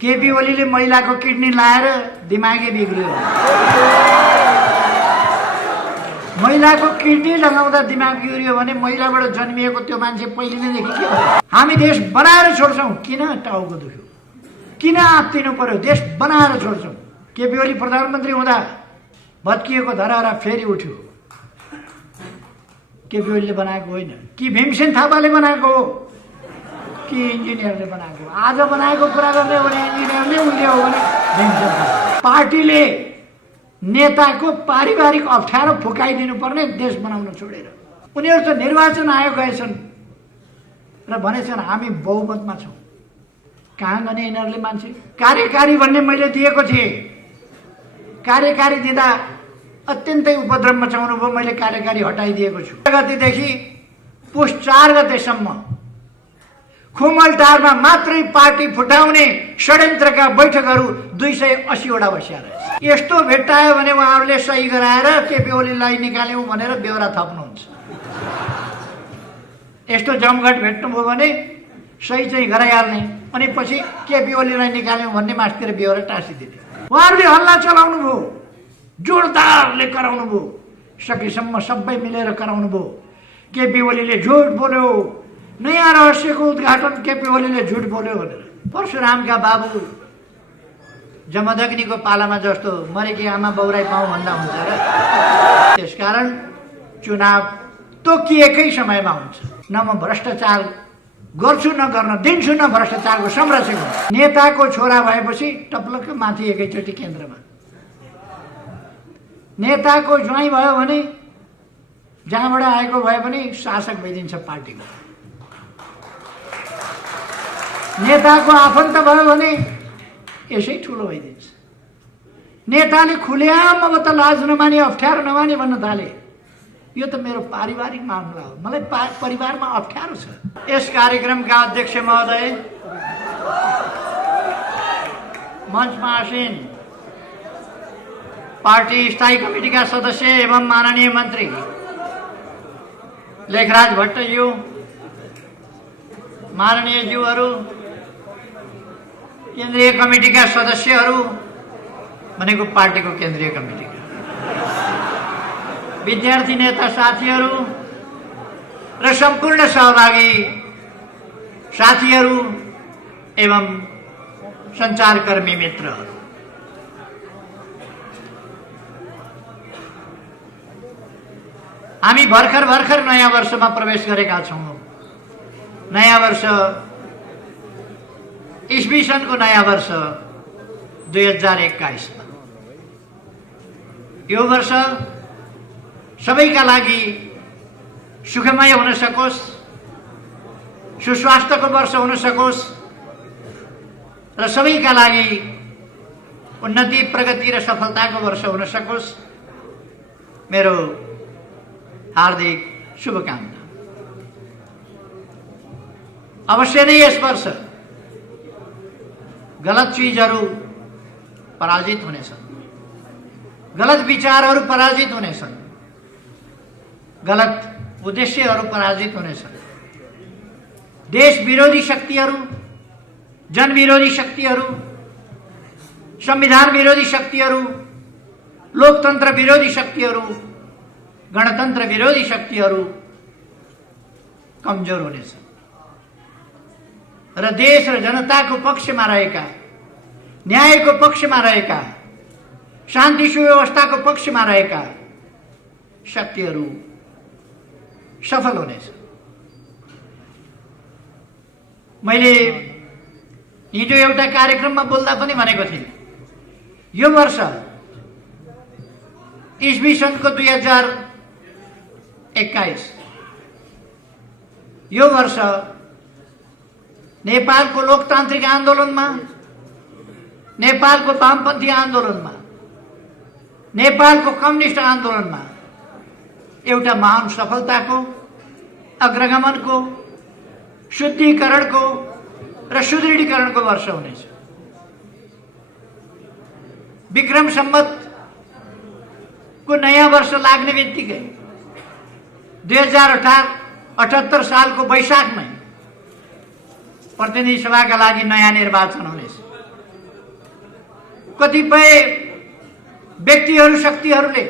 केपी ओलीले महिलाको किडनी लाएर दिमागै बिग्रियो। महिलाको किडनी लगाउँदा दिमाग बिग्रियो भने महिलाबाट जन्मिएको त्यो मान्छे पहिले नैदेखि के हो? हामी देश बनाएर छोड्छौँ। किन टाउको दुख्यो? किन आत्तिनु पर्यो? देश बनाएर छोड्छौँ। केपी ओली प्रधानमन्त्री हुँदा भत्किएको धराहरा फेरि उठ्यो। केपी ओलीले बनाएको होइन कि भीमसेन थापाले बनाएको हो कि इन्जिनियरले बनाएको? आज बनाएको कुरा गर्ने हो भने इन्जिनियरले उल्यो हो भने भीमसेन थापा। पार्टीले नेताको पारिवारिक अप्ठ्यारो फुकाइदिनु पर्ने देश बनाउन छोडेर उनीहरू त निर्वाचन आयोग गएछन् र भनेछन् हामी बहुमतमा छौँ। कहाँ गने यिनीहरूले मान्छे? कार्यकारी भन्ने मैले दिएको थिएँ। कार्यकारी दिँदा अत्यन्तै उपद्रव मचाउनु भयो। मैले कार्यकारी हटाइदिएको छु। गतेदेखि पुस 4 गतेसम्म खुमलटारमा मात्रै पार्टी फुटाउने षड्यन्त्रका बैठकहरू 280 वटा बसिया रहेछ। यस्तो भेट्टायो भने उहाँहरूले सही गराएर केपी ओलीलाई निकाल्यौँ भनेर बेहोरा थप्नुहुन्छ। यस्तो जमघट भेट्नुभयो भने सही चाहिँ गराइहाल्ने अनि पछि केपी ओलीलाई निकाल्यौँ भन्ने मास्तिर बेहोरा टाँसिदिने। उहाँहरूले हल्ला चलाउनु भयो, जोरदारले कराउनु भयो, सकेसम्म सबै मिलेर कराउनु भयो। केपी ओलीले झुट बोल्यो, नयाँ रहस्यको उद्घाटन केपी ओलीले झुट बोल्यो भनेर। परशुरामका बाबु जमदग्नीको पालामा जस्तो मरेकी आमा बौराई पाउँ भन्दा हुन्छ र? त्यसकारण चुनाव तोकिएकै समयमा हुन्छ। न म भ्रष्टाचार गर्छु न गर्न दिन्छु, न भ्रष्टाचारको संरक्षक हुन्छु। नेताको छोरा भएपछि टप्लक्क माथि एकैचोटि केन्द्रमा, नेताको ज्वाइँ भयो भने जहाँबाट आएको भए पनि शासक भइदिन्छ पार्टीको। नेताको आफन्त भयो भने यसै ठुलो भइदिन्छ। नेताले खुलेआम अब त लाज नमाने अप्ठ्यारो नमाने भन्न थाले। यो त मेरो पारिवारिक मामला हो, मलाई परिवारमा अप्ठ्यारो छ। यस कार्यक्रमका अध्यक्ष महोदय, मञ्चमा आसीन पार्टी स्थायी कमिटीका सदस्य एवं माननीय मन्त्री लेखराज भट्टज्यू, माननीय ज्यूहरू, केन्द्रीय कमिटीका सदस्यहरू भनेको पार्टीको केन्द्रीय कमिटीका, विद्यार्थी नेता साथीहरू र सम्पूर्ण सहभागी साथीहरू एवं सञ्चारकर्मी मित्रहरू, हामी भर्खर नयाँ वर्षमा प्रवेश गरेका छौँ। नयाँ वर्ष ईस्वी सनको नयाँ वर्ष 2021 मा। यो वर्ष सबैका लागि सुखमय हुन सकोस्, सुस्वास्थ्यको वर्ष हुन सकोस् र सबैका लागि उन्नति, प्रगति र सफलताको वर्ष हुन सकोस्, मेरो हार्दिक शुभकामना। अवश्य नै यस वर्ष गलत चीजहरू पराजित हुनेछन्, गलत विचारहरू पराजित हुनेछन्, गलत उद्देश्यहरू पराजित हुनेछन्। देश विरोधी शक्तिहरू, जनविरोधी शक्तिहरू, संविधान विरोधी शक्तिहरू, लोकतन्त्र विरोधी शक्तिहरू, गणतन्त्र विरोधी शक्तिहरू कमजोर हुनेछन् र देश र जनताको पक्षमा रहेका, न्यायको पक्षमा रहेका, शान्ति सुव्यवस्थाको पक्षमा रहेका शक्तिहरू सफल हुनेछ। मैले हिजो एउटा कार्यक्रममा बोल्दा पनि भनेको थिएँ, यो वर्ष ईस्वी सनको 2021 यो वर्ष नेपालको लोकतान्त्रिक आन्दोलनमा, नेपालको वामपन्थी आन्दोलनमा, नेपालको कम्युनिस्ट आन्दोलनमा एउटा महान सफलताको, अग्रगमनको, शुद्धिकरणको र सुदृढीकरणको वर्ष हुनेछ। विक्रम सम्वतको नयाँ वर्ष लाग्ने बित्तिकै 2078 सालको वैशाखमै प्रतिनिधि सभाका लागि नयाँ निर्वाचन हुनेछ। कतिपय व्यक्तिहरू शक्तिहरूले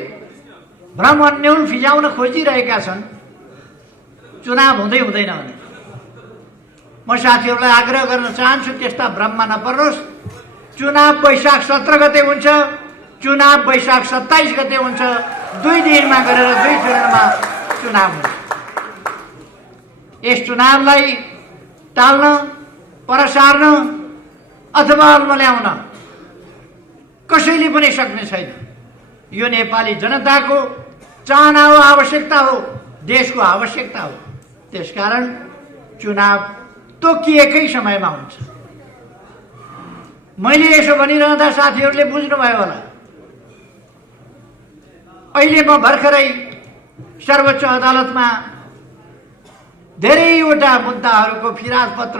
भ्रम अन्यल फिजाउन खोजिरहेका छन् चुनाव हुँदै हुँदैन भने। म साथीहरूलाई आग्रह गर्न चाहन्छु त्यस्ता भ्रममा नपर्नुहोस्। चुनाव वैशाख 17 गते हुन्छ, चुनाव वैशाख 27 गते हुन्छ। 2 दिनमा गरेर 2 चरणमा चुनाव हुन्छ। यस चुनावलाई टाल्न, परसार्न अथवा अल्मल्याउन कसैले पनि सक्ने छैन। यो नेपाली जनताको चाहना हो, आवश्यकता हो, देशको आवश्यकता हो। त्यसकारण चुनाव तोकिएकै समयमा हुन्छ। मैले यसो भनिरहँदा साथीहरूले बुझ्नुभयो होला। अहिले म भर्खरै सर्वोच्च अदालतमा धेरैवटा मुद्दाहरूको फिराद पत्र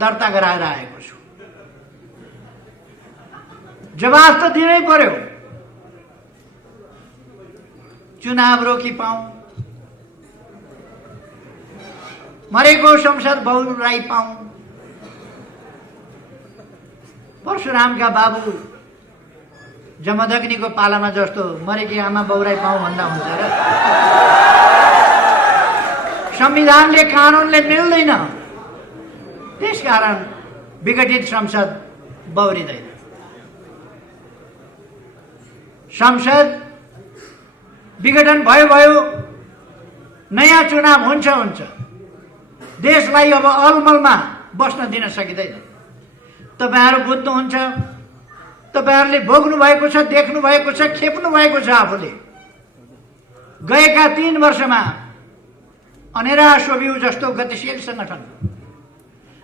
दर्ता गराएर आएको छु। जवाफ त दिनै पर्यो। चुनाव रोकी पाऊँ, मरेको संसद बहुराई पाऊँ, परशुरामका बाबु जमदग्नीको पालामा जस्तो मरेकी आमा बहुराई पाऊँ भन्दा हुन्छ र? संविधानले, कानुनले मिल्दैन। त्यसकारण विघटित संसद बहुरिँदैन। संसद विघटन भयो, नयाँ चुनाव हुन्छ। देशलाई अब अलमलमा बस्न दिन सकिँदैन। तपाईहरु बुझ्नुहुन्छ, तपाईहरुले भोग्नु भएको छ, देख्नु भएको छ, खेप्नु भएको छ। आफूले गएका 3 वर्षमा अनेरा सोभियु जस्तो गतिशील संगठन,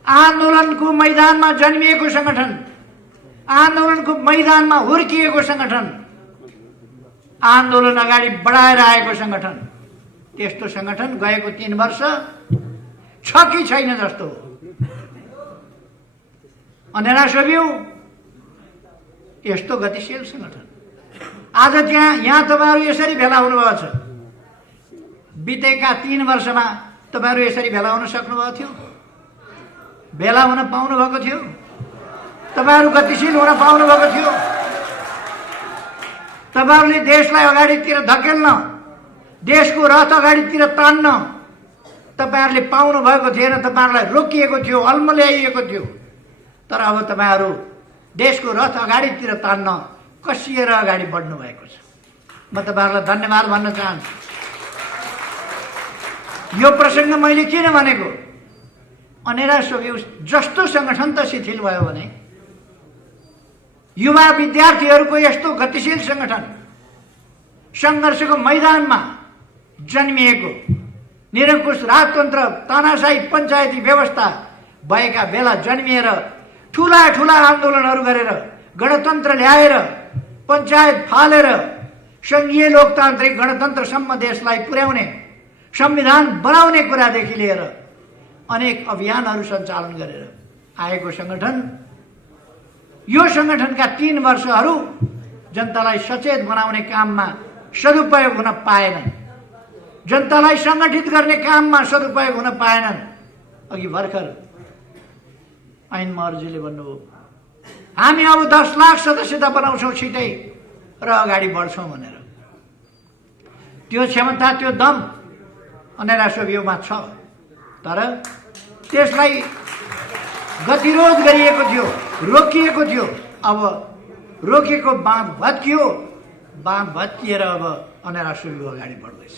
आन्दोलनको मैदानमा जन्मिएको संगठन, आन्दोलनको मैदानमा हुर्किएको संगठन, आन्दोलन अगाडि बढाएर आएको संगठन, त्यस्तो संगठन गएको 3 वर्ष छ कि छैन जस्तो हो। अनेरा सोभियु यस्तो गतिशील संगठन। आज यहाँ तपाईहरु यसरी भेला हुनुभएको छ। बितेका 3 वर्षमा तपाईहरु यसरी भेला हुन सक्नुभएको थियो? भेला हुन पाउनु भएको थियो? तपाईहरु गतिशील हुन पाउनु भएको थियो? तपाईहरुले देशलाई अगाडितिर धकेल्न, देशको रथ अगाडितिर तान्न तपाईहरुले पाउनु भएको थिएन। तपाईहरुलाई रोकिएको थियो, अल्मल्याइएको थियो। तर अब तपाईहरु देशको रथ अगाडितिर तान्न कसिएर अगाडि बढ्नु भएको छ। म तपाईहरुलाई धन्यवाद भन्न चाहन्छु। यो प्रसंग मैले किन भनेको? अनेरा सोभियु जस्तो संगठन त शिथिल भयो भने युवा विद्यार्थीहरूको यस्तो गतिशील संगठन, संघर्षको मैदानमा जन्मिएको, निरंकुश राजतन्त्र, तानाशाही पञ्चायती व्यवस्था भएका बेला जन्मिएर ठूला ठूला आन्दोलनहरू गरेर गणतन्त्र ल्याएर पञ्चायत फालेर संघीय लोकतान्त्रिक गणतन्त्रसम्म देशलाई पुर्याउने, संविधान बनाउने कुरादेखि लिएर अनेक अभियानहरू सञ्चालन गरेर आएको संगठन। यो संगठनका 3 वर्षहरू जनतालाई सचेत बनाउने काममा सदुपयोग हुन पाएनन्, जनतालाई संगठित गर्ने काममा सदुपयोग हुन पाएनन्। अघि भर्खर ऐन महर्जीले भन्नुभयो, हामी अब 10 लाख सदस्यता बनाउँछौँ छिटै र अगाडि बढ्छौँ भनेर। त्यो क्षमता, त्यो दम अनेरा सोभियुमा छ। तर त्यसलाई गतिरोध गरिएको थियो, रोकिएको थियो। अब रोकेको बाँध भत्कियो, बाँध भत्किएर अब अनेरा सोभियु अगाडि बढ्दैछ।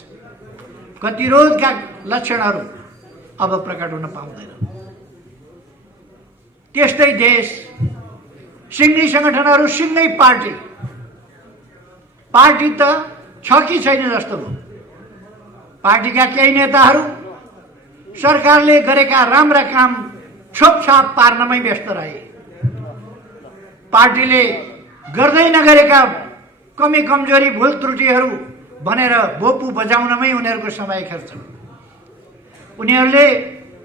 गतिरोधका लक्षणहरू अब प्रकट हुन पाउँदैन। त्यस्तै देश, सिङ्गै संगठनहरू, सिङ्गै पार्टी त छ कि छैन जस्तो हो। पार्टीका केही नेताहरू सरकारले गरेका राम्रा काम छोपछाप पार्नमै व्यस्त रहे। पार्टीले गर्दै नगरेका कमी कमजोरी भुल त्रुटिहरू भनेर बोपु बजाउनमै उनीहरूको समय खर्च। उनीहरूले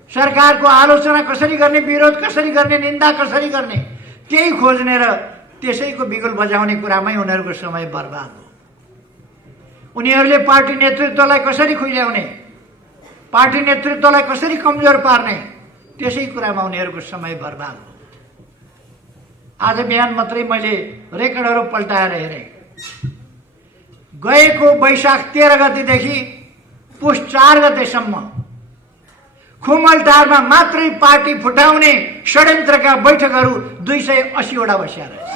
सरकारको आलोचना कसरी गर्ने, विरोध कसरी गर्ने, निन्दा कसरी गर्ने, त्यही खोज्ने र त्यसैको बिगुल बजाउने कुरामै उनीहरूको समय बर्बाद हो। उनीहरूले पार्टी नेतृत्वलाई कसरी खुइल्याउने, पार्टी नेतृत्वलाई कसरी कमजोर पार्ने, त्यसै कुरामा उनीहरूको समय बर्बाद हो। आज बिहान मात्रै मैले रेकर्डहरू पल्टाएर हेरेँ। गएको वैशाख 13 गतेदेखि पुष 4 गतेसम्म खुमलटारमा मात्रै पार्टी फुटाउने षड्यन्त्रका बैठकहरू 280 वटा बसिया रहेछ।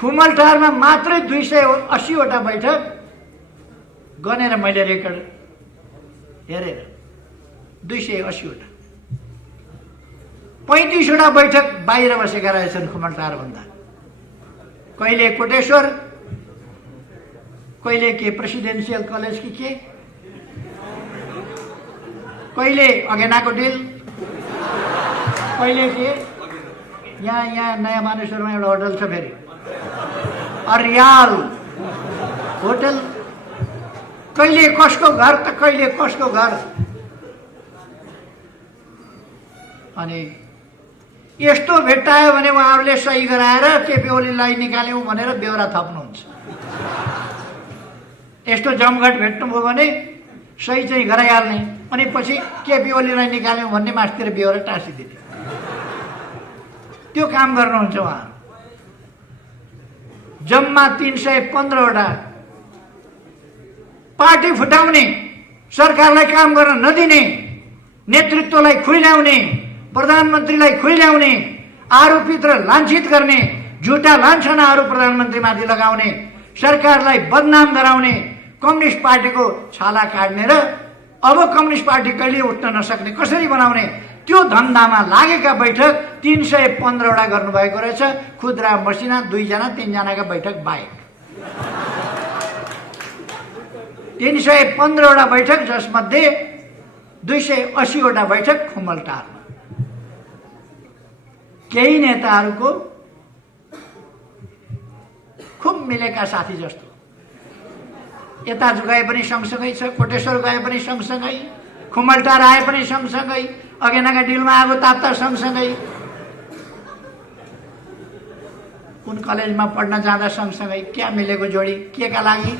खुमलटारमा मात्रै 280 वटा बैठक गनेर मैले रेकर्ड हेरेर 280 वटा। 35 वटा बैठक बाहिर बसेका रहेछन् खुमलटार भन्दा। कहिले कोटेश्वर, कहिले के प्रेसिडेन्सियल कलेज कि के, कहिले अगेनाको डिल, कहिले के यहाँ नयाँ मानेश्वरमा एउटा होटल छ फेरि अर्याल होटल, कहिले कसको घर त कहिले कसको घर। अनि यस्तो भेट्टायो भने उहाँहरूले सही गराएर केपी ओलीलाई निकाल्यौँ भनेर बेहोरा थप्नुहुन्छ। यस्तो जमघट भेट्नुभयो भने सही चाहिँ गराइहाल्ने, अनि पछि केपी ओलीलाई निकाल्यौँ भन्ने मास्तिर बेहोरा टाँसिदिने, त्यो काम गर्नुहुन्छ उहाँ। जम्मा 315 वटा पार्टी फुटाउने, सरकारलाई काम गर्न नदिने, नेतृत्वलाई खुइल्याउने, प्रधानमन्त्रीलाई खुइल्याउने, आरोपित र लाञ्छित गर्ने, झुटा लान्छनाहरू प्रधानमन्त्रीमाथि लगाउने, सरकारलाई बदनाम गराउने, कम्युनिस्ट पार्टीको छाला काट्ने र अब कम्युनिस्ट पार्टी कहिले उठ्न नसक्ने कसरी बनाउने, त्यो धन्दामा लागेका बैठक 315 वटा गर्नुभएको रहेछ। खुद्रा मसिना 2 जना 3 जनाका बैठक बाहेक 315 वटा बैठक, जसमध्ये 280 वटा बैठक खुमलटारमा। केही नेताहरूको खुब मिलेका साथी जस्तो, यता गए पनि सँगसँगै छ, कोटेश्वर गए पनि सँगसँगै, खुमलटार आए पनि सँगसँगै, अगेनाका डिलमा आगो ताप्दा सँगसँगै, कुन कलेजमा पढ्न जाँदा सँगसँगै। क्या मिलेको जोडी, के का लागि?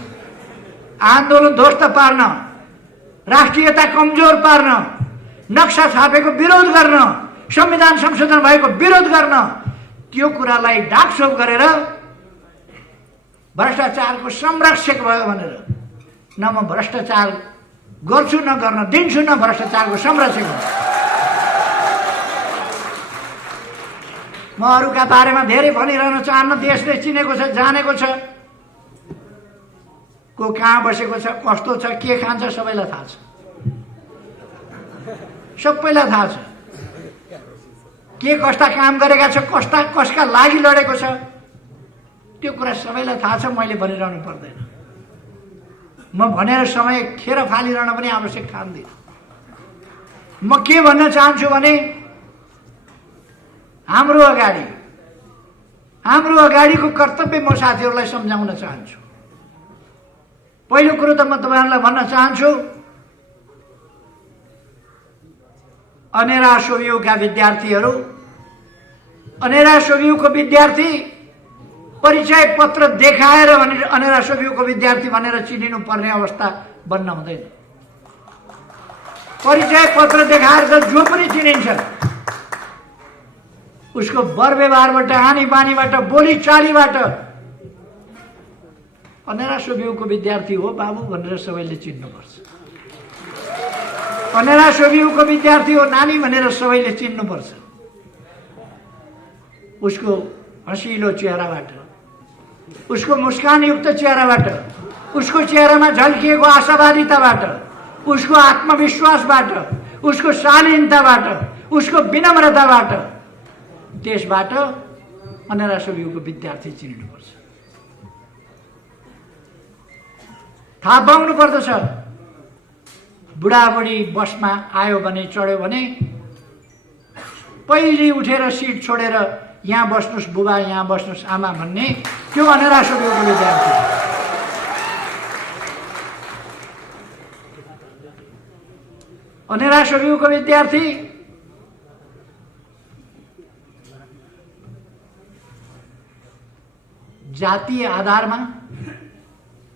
आन्दोलन ध्वस्त पार्न, राष्ट्रियता कमजोर पार्न, नक्सा छापेको विरोध गर्न, संविधान संशोधन भएको विरोध गर्न, त्यो कुरालाई ढाकछोप गरेर भ्रष्टाचारको संरक्षक भयो भनेर न म भ्रष्टाचार गर्छु न गर्न दिन्छु, न भ्रष्टाचारको संरक्षक हुन्छु। म अरूका बारेमा धेरै भनिरहन चाहन्न। देशले चिनेको छ, जानेको छ, को कहाँ बसेको छ, कस्तो छ, के खान्छ, सबैलाई थाहा छ, सबैलाई थाहा छ। के कस्ता काम गरेका छ, कसका लागि लडेको छ, त्यो कुरा सबैलाई थाहा छ। मैले भनिरहनु पर्दैन। म भनेर समय खेर फालिरहन पनि आवश्यक ठान्दिनँ। म के भन्न चाहन्छु भने हाम्रो अगाडिको कर्तव्य म साथीहरूलाई सम्झाउन चाहन्छु। पहिलो कुरो त म तपाईहरुलाई भन्न चाहन्छु, अनेरा सोभियुका विद्यार्थीहरू, अनेरा सोभियुको विद्यार्थी परिचय पत्र देखाएर अनेरा सोभियुको विद्यार्थी भनेर चिनिनु पर्ने अवस्था बन्न हुँदैन। परिचय पत्र देखाएर त जो पनि चिनिन्छ, उसको वर व्यवहारबाट, हानी बानीबाट, बोली चालीबाट अनेरा सोभियुको विद्यार्थी हो बाबु भनेर सबैले चिन्नुपर्छ। अनेरा सोभियुको विद्यार्थी हो नानी भनेर सबैले चिन्नुपर्छ। उसको हँसिलो चेहराबाट, उसको मुस्कानयुक्त चेहराबाट, उसको चेहरामा झल्किएको आशावादिताबाट, उसको आत्मविश्वासबाट, उसको शालीनताबाट, उसको विनम्रताबाट देशबाट अनेरा सोभियुको विद्यार्थी चिनिनुपर्छ। थाहा पाउनु पर्दछ, बुढाबुढी बसमा आयो भने, चढ्यो भने पहिले उठेर सिट छोडेर यहाँ बस्नुस् बुबा, यहाँ बस्नुस् आमा भन्ने त्यो अनेरा सोभियुको विद्यार्थी। अनेरा सोभियुको विद्यार्थी जातीय आधारमा,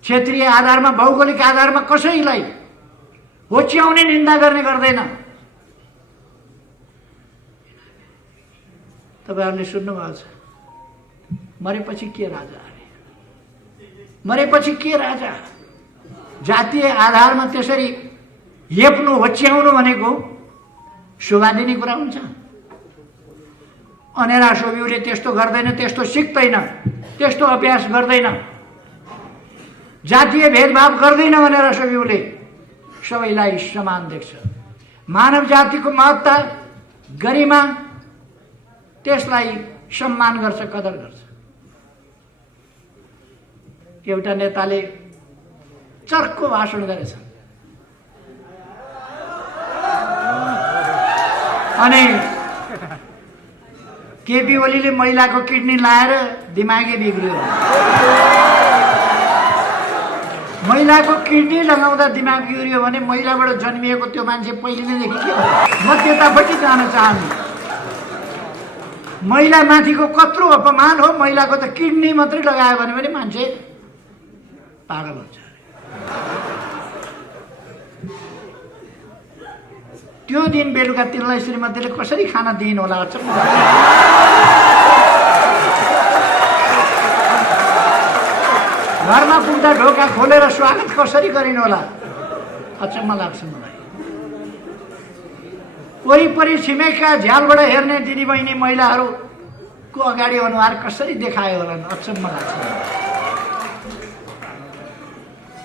क्षेत्रीय आधारमा, भौगोलिक आधारमा कसैलाई होच्याउने निन्दा गर्ने गर्दैन। तपाईहरुले सुन्नुभएको छ, मरेपछि के राजा अरे, मरेपछि के राजा। जातीय आधारमा त्यसरी हेप्नु होच्याउनु भनेको शोभा दिने कुरा हुन्छ। अनेरा सोभिउले त्यस्तो गर्दैन, त्यस्तो सिक्दैन, त्यस्तो अभ्यास गर्दैन, जातीय भेदभाव गर्दैन। अनेरा सोभिउले सबैलाई समान देख्छ। मानव जातिको महत्ता, गरिमा, त्यसलाई सम्मान गर्छ, कदर गर्छ। एउटा नेताले चर्को भाषण गरेछ अनि केपी ओलीले महिलाको किडनी लाएर दिमागै बिग्रियो। महिलाको किडनी लगाउँदा दिमाग बिग्रियो भने महिलाबाट जन्मिएको त्यो मान्छे पहिले नैदेखि के हो? म त्यतापट्टि जान चाहन्छु। महिला माथिको कत्रो अपमान हो। महिलाको त किडनी मात्रै लगायो भने मान्छे पागल हुन्छ। त्यो दिन बेलुका तिनलाई श्रीमतीले कसरी खाना दिइन् होला? घरमा पुग्दा ढोका खोलेर स्वागत कसरी गरिन् होला? अचम्म लाग्छ मलाई। वरिपरि छिमेकका झ्यालबाट हेर्ने दिदीबहिनी महिलाहरूको अगाडि अनुहार कसरी देखायो होला? अचम्म लाग्छ।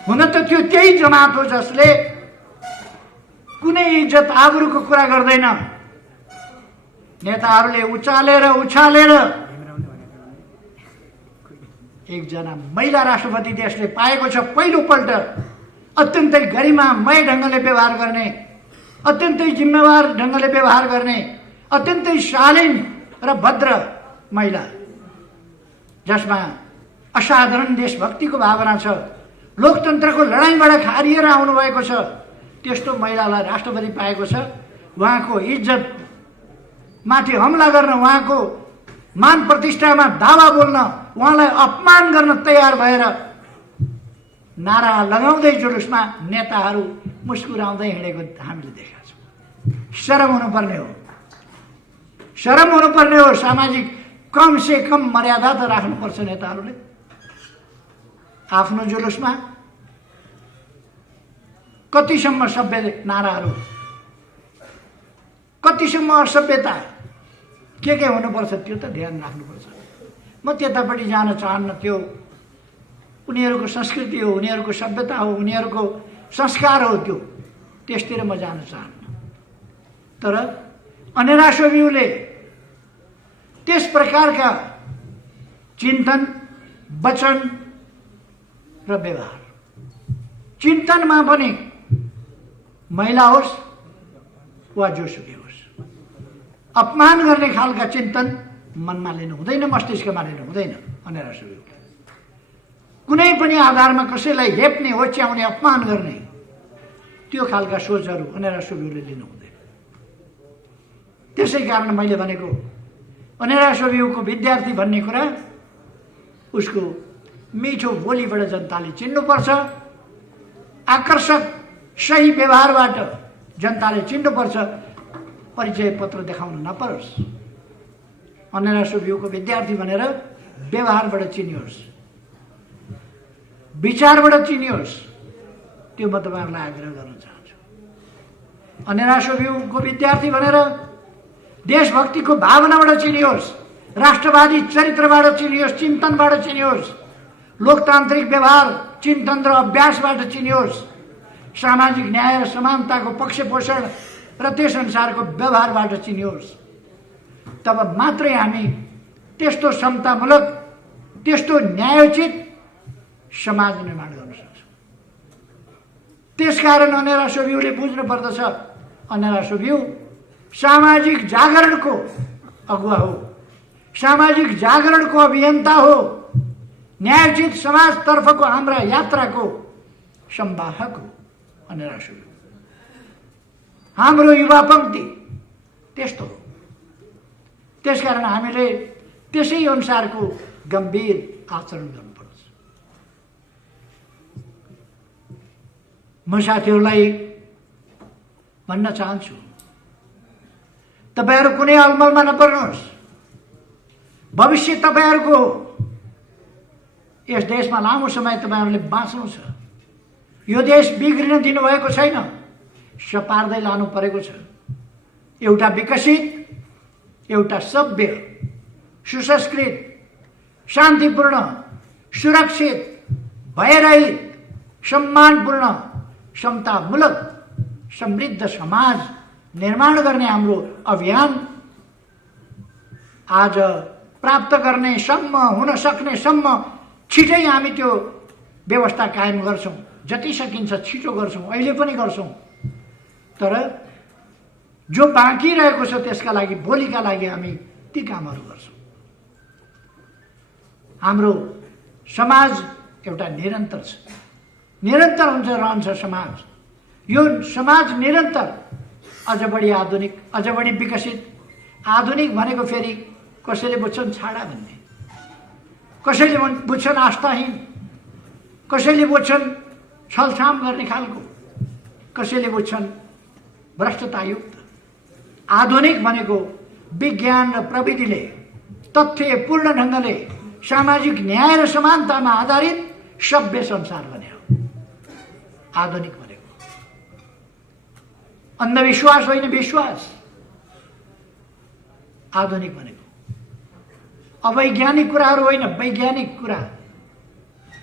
हुन त त्यो त्यही जमात हो जसले कुनै इज्जत आबरुको कुरा गर्दैन। नेताहरूले उचालेर उछालेर एकजना महिला राष्ट्रपति देशले पाएको छ। पहिलोपल्ट अत्यन्तै गरिमामय ढङ्गले व्यवहार गर्ने, अत्यन्तै जिम्मेवार ढङ्गले व्यवहार गर्ने, अत्यन्तै शालीन र भद्र महिला, जसमा असाधारण देशभक्तिको भावना छ, लोकतन्त्रको लडाईँबाट खारिएर आउनुभएको छ, त्यस्तो महिलालाई राष्ट्रपति पाएको छ। उहाँको इज्जत माथि हमला गर्न, उहाँको मान प्रतिष्ठामा दावा बोल्न, उहाँलाई अपमान गर्न तयार भएर नारा लगाउँदै जुलुसमा नेताहरू मुस्कुराउँदै हिँडेको हामीले देखेका छौँ। शरम हुनुपर्ने हो, शरम हुनुपर्ने हो। सामाजिक कम से कम मर्यादा त राख्नुपर्छ नेताहरूले। आफ्नो जुलुसमा कतिसम्म सभ्य नाराहरू, कतिसम्म असभ्यता के हुनुपर्छ त्यो त ध्यान राख्नुपर्छ। म त्यतापट्टि जान चाहन्न। त्यो उनीहरूको संस्कृति हो, उनीहरूको सभ्यता हो, उनीहरूको संस्कार हो, त्यो त्यसतिर म जान चाहन्न। तर अनेरा सोभिउले त्यस प्रकारका चिन्तन, वचन र व्यवहार, चिन्तनमा पनि महिला होस् वा जोसुकै होस्, अपमान गर्ने खालका चिन्तन मनमा लिनु हुँदैन, मस्तिष्कमा लिनु हुँदैन। अनेरा सोभिउ कुनै पनि आधारमा कसैलाई हेप्ने, होच्याउने, अपमान गर्ने त्यो खालका सोचहरू अनेरा सोभिउले लिनु हुँदैन। त्यसै कारण मैले भनेको अनेरा सोभिउको विद्यार्थी भन्ने कुरा उसको मिठो बोलीबाट जनताले चिन्नुपर्छ। आकर्षक सही व्यवहारबाट जनताले चिन्नुपर्छ। परिचय पत्र देखाउन नपरोस्। अनेरा सोभिउको विद्यार्थी भनेर व्यवहारबाट चिनियोस्, विचारबाट चिनियोस्। त्यो म तपाईँहरूलाई आग्रह गर्न चाहन्छु। अनेरा सोभिउको विद्यार्थी भनेर देशभक्तिको भावनाबाट चिनियोस्, राष्ट्रवादी चरित्रबाट चिनियोस्, चिन्तनबाट चिनियोस्, लोकतान्त्रिक व्यवहार, चिन्तन र अभ्यासबाट चिनियोस्, सामाजिक न्याय र समानताको पक्ष पोषण र त्यस अनुसारको व्यवहारबाट चिनियोस्। तब मात्रै हामी त्यस्तो समतामूलक, त्यस्तो न्यायोचित समाज निर्माण गर्न सक्छौँ। त्यसकारण अनेरा सोभिउले बुझ्नु पर्दछ, अनेरा सोभिउ सामाजिक जागरणको अगुवा हो, सामाजिक जागरणको अभियन्ता हो, न्यायोचित समाजतर्फको हाम्रा यात्राको संवाहक हो अनेरा सोभिउ। हाम्रो युवा पङ्क्ति त्यस्तो हो। त्यसकारण हामीले त्यसै अनुसारको गम्भीर आचरण गर्नुपर्छ। म साथीहरूलाई भन्न चाहन्छु, तपाईहरु कुनै अलमलमा नपर्नुहोस्। भविष्य तपाईहरुको यस देशमा लामो समय तपाईहरुले बाँच्नु छ। यो देश बिग्रिन दिनुभएको छैन, सपार्दै लानु परेको छ। एउटा विकसित, एउटा सभ्य, सुसंस्कृत, शान्तिपूर्ण, सुरक्षित, भयरहित, सम्मानपूर्ण, समतामूलक, समृद्ध समाज निर्माण गर्ने हाम्रो अभियान आज प्राप्त गर्ने सम्म, हुन सक्ने सम्म छिटै हामी त्यो व्यवस्था कायम गर्छौं। जति सकिन्छ छिटो गर्छौं, अहिले पनि गर्छौं। तर जो बाँकी रहेको छ त्यसका लागि, भोलिका लागि हामी ती कामहरू गर्छौं। हाम्रो समाज एउटा निरन्तर छ, निरन्तर हुन्छ, रहन्छ समाज। यो समाज निरन्तर अझ बढी आधुनिक, अझ बढी विकसित। आधुनिक भनेको फेरि कसैले बुझ्छन् छाडा भन्ने, कसैले बुझ्छन् आस्थाहीन, कसैले बुझ्छन् छलछाम गर्ने खालको, कसैले बुझ्छन् भ्रष्टतायुक्त। आधुनिक भनेको विज्ञान र प्रविधिले तथ्यपूर्ण ढङ्गले सामाजिक न्याय र समानतामा आधारित सभ्य संसार बन्यो आधुनिक भनेको। अन्धविश्वास होइन, विश्वास आधुनिक भनेको। अवैज्ञानिक कुराहरू होइन, वैज्ञानिक कुरा।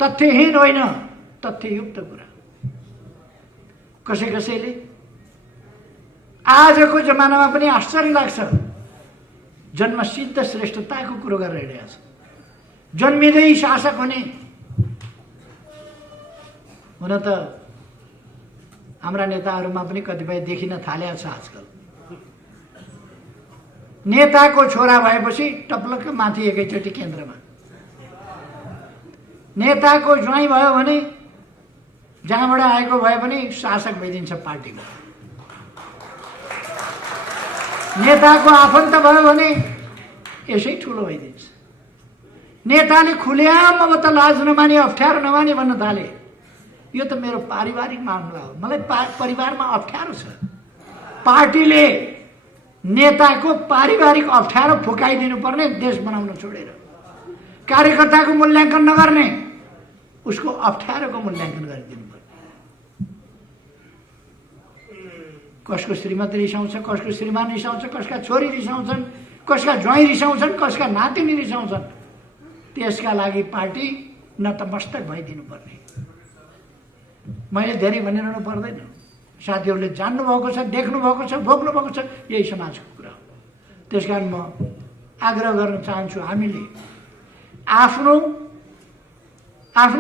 तथ्यहीन होइन, तथ्ययुक्त कुरा। कसैले आजको जमानामा पनि आश्चर्य लाग्छ, जन्मसिद्ध श्रेष्ठताको कुरो गरेर हिँडेको छ। जन्मिँदै शासक हुने। हुन त हाम्रा नेताहरूमा पनि कतिपय देखिन थालेको छ आजकल। नेताको छोरा भएपछि टप्लक्क माथि एकैचोटि केन्द्रमा, नेताको ज्वाइँ भयो भने जहाँबाट आएको भए पनि शासक भइदिन्छ पार्टीको। नेताको आफन्त भयो भने यसै ठुलो भइदिन्छ। नेताले खुलेआम अब त लाज नमानी, अप्ठ्यारो नमानी भन्न थाले, यो त मेरो पारिवारिक मामला हो, मलाई परिवारमा अप्ठ्यारो छ। पार्टीले नेताको पारिवारिक अप्ठ्यारो फुकाइदिनु पर्ने, देश बनाउन छोडेर। कार्यकर्ताको मूल्याङ्कन नगर्ने, उसको अप्ठ्यारोको मूल्याङ्कन गरिदिनु पर्ने। कसको श्रीमती रिसाउँछ, कसको श्रीमान रिसाउँछ, कसका छोरी रिसाउँछन्, कसका ज्वाइँ रिसाउँछन्, कसका नातिनी रिसाउँछन्। त्यसका लागि पार्टी नतमस्तक भइदिनु पर्ने। मैले धेरै भनिरहनु पर्दैन, साथीहरूले जान्नु भएको छ, देख्नु भएको छ, भोग्नु भएको छ, यही समाजको कुरा हो। त्यसकारण म आग्रह गर्न चाहन्छु, हामीले आफ्नो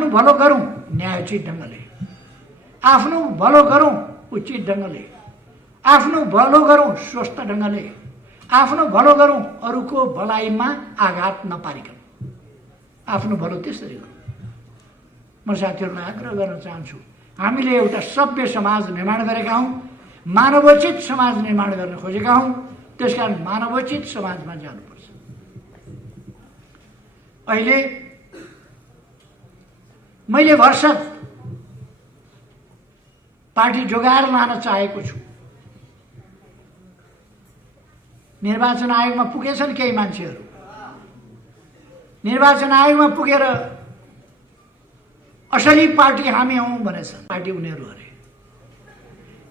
भलो गरौँ न्यायोचित ढङ्गले, आफ्नो भलो गरौँ उचित ढङ्गले, आफ्नो भलो गरौँ स्वस्थ ढङ्गले, आफ्नो भलो गरौँ अरूको भलाइमा आघात नपारिकन, आफ्नो भलो त्यसरी गरौँ। म साथीहरूलाई आग्रह गर्न चाहन्छु, हामीले एउटा सभ्य समाज निर्माण गरेका हौँ, मानवोचित समाज निर्माण गर्न खोजेका हौँ। त्यसकारण मानवोचित समाजमा जानुपर्छ। अहिले मैले भरसक पार्टी जोगाएर लान चाहेको छु। निर्वाचन आयोगमा पुगेछन् केही मान्छेहरू, निर्वाचन आयोगमा पुगेर असली पार्टी हामी हौं भनेछन्। पार्टी उनीहरू अरे।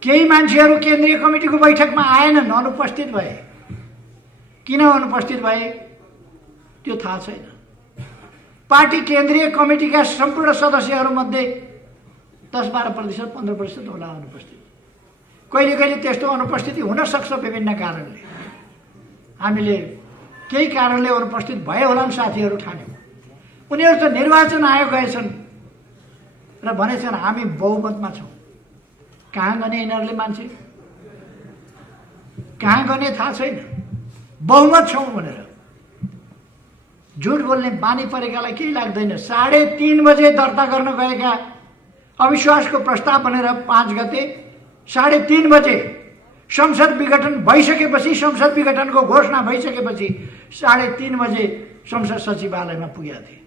केही मान्छेहरू केन्द्रीय कमिटीको बैठकमा आएनन्, अनुपस्थित भए। किन अनुपस्थित भए त्यो थाहा छैन। पार्टी केन्द्रीय कमिटीका सम्पूर्ण सदस्यहरूमध्ये 10-12%, 15% होला अनुपस्थित। कहिले कहिले त्यस्तो अनुपस्थिति हुन सक्छ विभिन्न कारणले। हामीले केही कारणले अनुपस्थित भए होलान् साथीहरू ठान्यौं। उनीहरू त निर्वाचन आयोग गएछन् र भनेछन् हामी बहुमतमा छौं। कहाँ गने यिनीहरूले मान्छे, कहाँ गने थाहा छैन। बहुमत छौं भनेर झुट बोल्ने बानी परेकालाई केही लाग्दैन। 3:30 बजे दर्ता गर्न गएका अविश्वासको प्रस्ताव बनेर 5 गते 3:30 बजे संसद विघटन भइसकेपछि, संसद विघटनको घोषणा भइसकेपछि 3:30 बजे संसद सचिवालयमा पुगेका थिए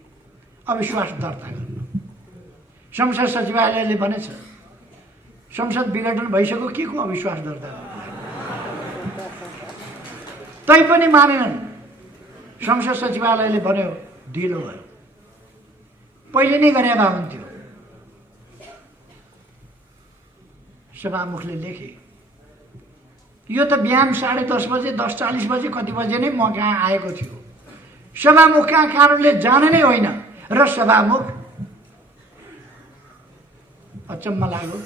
अविश्वास दर्ता गर्न। संसद सचिवालयले भनेछ संसद विघटन भइसक्यो, के को अविश्वास दर्ता गर्न। तैपनि मानेनन्। संसद सचिवालयले भन्यो ढिलो भयो, पहिले नै गरे भए हुन्थ्यो। सभामुखले लेखे यो त बिहान 10:30 बजे 10:40 बजे कति बजे नै म कहाँ आएको थियो। सभामुख कहाँ कारणले जाने नै होइन र सभामुख अचम्म लाग्यो।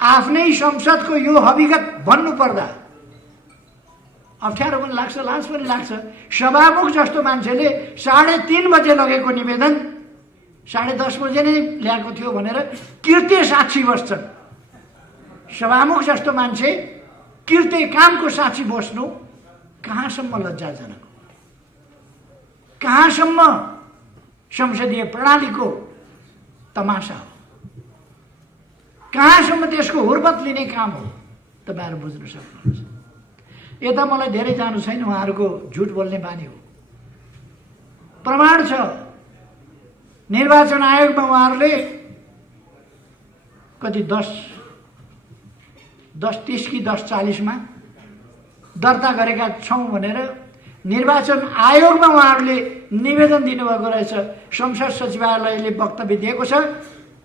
आफ्नै संसदको यो हकीकत भन्नु पर्दा अप्ठ्यारो पनि लाग्छ, लाज पनि लाग्छ। सभामुख जस्तो मान्छेले 3:30 बजे लगेको निवेदन 10:30 बजे नै ल्याएको थियो भनेर कृत्य साक्षी बस्छन्। सभामुख जस्तो मान्छे कृत्य कामको साक्षी बस्नु कहाँसम्म लज्जाजनक हो, कहाँसम्म संसदीय प्रणालीको तमासा हो, कहाँसम्म त्यसको हुर्बत लिने काम हो, तपाईहरु बुझ्न सक्नुहुन्छ। यता मलाई धेरै जानु छैन, उहाँहरूको झुट बोल्ने बानी हो। प्रमाण छ, निर्वाचन आयोगमा उहाँहरूले कति 10:30 कि 10:40 मा दर्ता गरेका छौं भनेर निर्वाचन आयोगमा उहाँहरूले निवेदन दिनुभएको रहेछ। संसद सचिवालयले वक्तव्य दिएको छ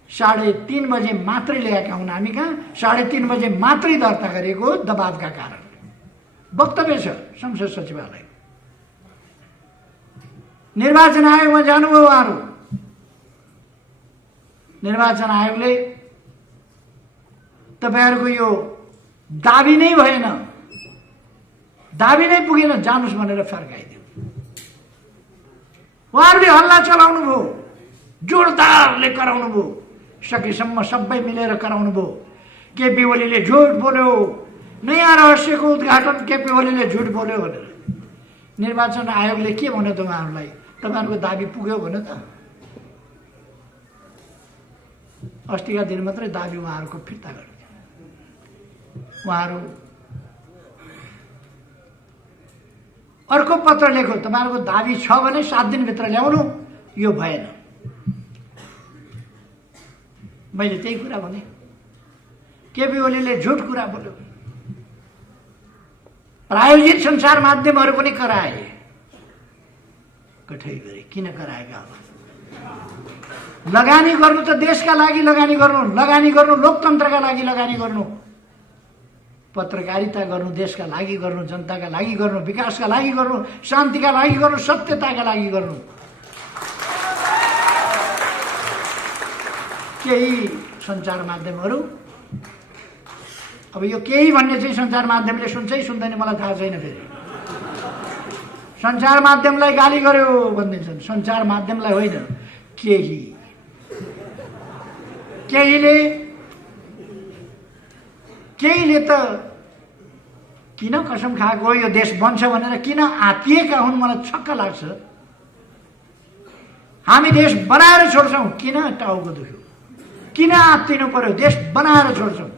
3:30 बजे मात्रै ल्याएका हुन् हामी कहाँ, 3:30 बजे मात्रै दर्ता गरेको दबावका कारण वक्तव्य छ संसद सचिवालय। निर्वाचन आयोगमा जानुभयो उहाँहरू, निर्वाचन आयोगले तपाईहरुको यो दाबी नै भएन, दाबी नै पुगेन, जानुस् भनेर फर्काइदियो। उहाँहरूले हल्ला चलाउनु भयो, जोरदारले कराउनु भयो, सकेसम्म सबै मिलेर कराउनु भयो। केपी ओलीले झुट बोल्यो, नयाँ रहस्यको उद्घाटन केपी ओलीले झुट बोल्यो भनेर। निर्वाचन आयोगले के भन्यो त उहाँहरूलाई, तपाईहरुको दाबी पुग्यो भन्यो त। अस्तिका दिन मात्रै दाबी उहाँहरूको फिर्ता गर्यो। उहाँहरू अर्को पत्र लेख्यो, तपाईहरुको दाबी छ भने 7 दिनभित्र ल्याउनु, यो भएन। मैले त्यही कुरा भने, केपी ओलीले झुट कुरा बोल्यो। प्रायोजित संचार माध्यमहरू पनि कराए, कठै गरे। किन कराएका होला? लगानी गर्नु त देशका लागि लगानी गर्नु, लगानी गर्नु लोकतन्त्रका लागि लगानी गर्नु, पत्रकारिता गर्नु देशका लागि गर्नु, जनताका लागि गर्नु, विकासका लागि गर्नु, शान्तिका लागि गर्नु, सत्यताका लागि गर्नु। केही सञ्चार माध्यमहरू, अब यो केही भन्ने चाहिँ सञ्चार माध्यमले सुन्छ कि सुन्दैन मलाई थाहा छैन। फेरि सञ्चार माध्यमलाई गाली गर्यो भनिदिन्छन्, सञ्चार माध्यमलाई होइन। केहीले त किन कसम खाएको यो देश बन्छ भनेर किन आत्तिएका हुन् मलाई छक्क लाग्छ। हामी देश बनाएर छोड्छौं, किन टाउको दुख्यो, किन आत्तिनु पर्यो? देश बनाएर छोड्छौं।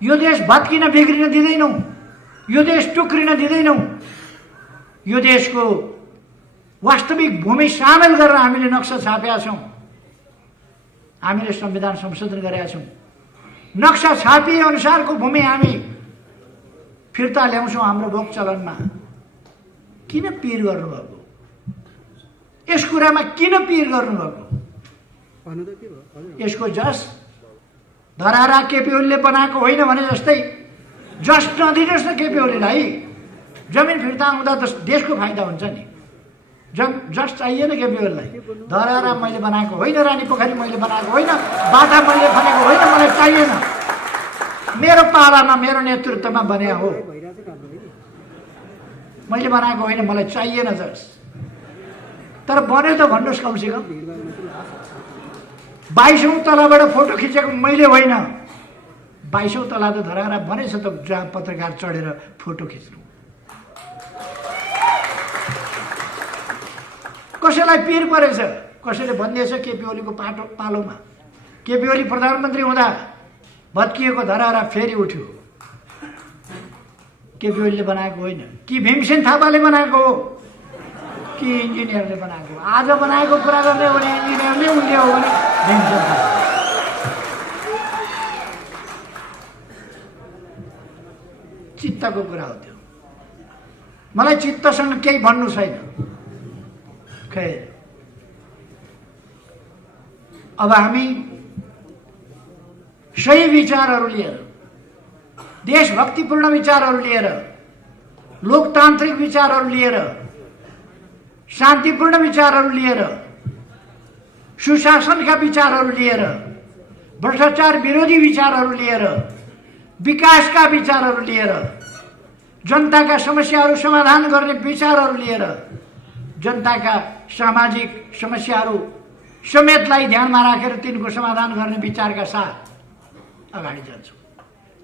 यो देश भत्किन बिग्रिन दिँदैनौं, यो देश टुक्रिन दिँदैनौं। यो देशको वास्तविक भूमि सामेल गरेर हामीले नक्सा छापेका छौं, हामीले संविधान संशोधन गरेका छौं। नक्सा छापिए अनुसारको भूमि हामी फिर्ता ल्याउँछौं हाम्रो भोग चलनमा। किन पीर गर्नुभएको? यस कुरामा किन पीर गर्नुभएको? यसको जस धरारा केपी ओलीले बनाएको होइन भने जस्तै जस नदिनुहोस् न केपी ओलीलाई। जमिन फिर्ता आउँदा त देशको फाइदा हुन्छ नि। जस चाहिएन केपी ओलीलाई। धरारा मैले बनाएको होइन, रानी पोखरी मैले बनाएको होइन, बाटा मैले खनेको होइन, मलाई चाहिएन। मेरो पालामा मेरो नेतृत्वमा बन्या हो, मैले बनाएको होइन, मलाई चाहिएन जस। तर बन्यो त भन्नुहोस् कम से कम। 22औं तलाबाट फोटो खिचेको मैले होइन, 22औं तला त धरारा बनेछ त, जहाँ पत्रकार चढेर फोटो खिच्नु। कसैलाई पीर परेछ, कसैले भन्दैछ केपी ओलीको पालोमा। केपी ओली प्रधानमन्त्री हुँदा भत्किएको धरारा फेरि उठ्यो। केपी ओलीले बनाएको होइन कि भीमसेन थापाले बनाएको हो कि इन्जिनियरले बनाएको? आज बनाएको कुरा गर्ने हो भने इन्जिनियरले, उनले हो भने भीमसेन थापा। चित्तको कुरा हो त्यो। मलाई चित्तसँग केही भन्नु छैन। खैर, अब हामी सही विचारहरू लिएर, देशभक्तिपूर्ण विचारहरू लिएर, लोकतान्त्रिक विचारहरू लिएर, शान्तिपूर्ण विचारहरू लिएर, सुशासनका विचारहरू लिएर, भ्रष्टाचार विरोधी विचारहरू लिएर, विकासका विचारहरू लिएर, जनताका समस्याहरू समाधान गर्ने विचारहरू लिएर, जनताका सामाजिक समस्याहरू समेतलाई ध्यानमा राखेर तिनको समाधान गर्ने विचारका साथ अगाडि जान्छौँ।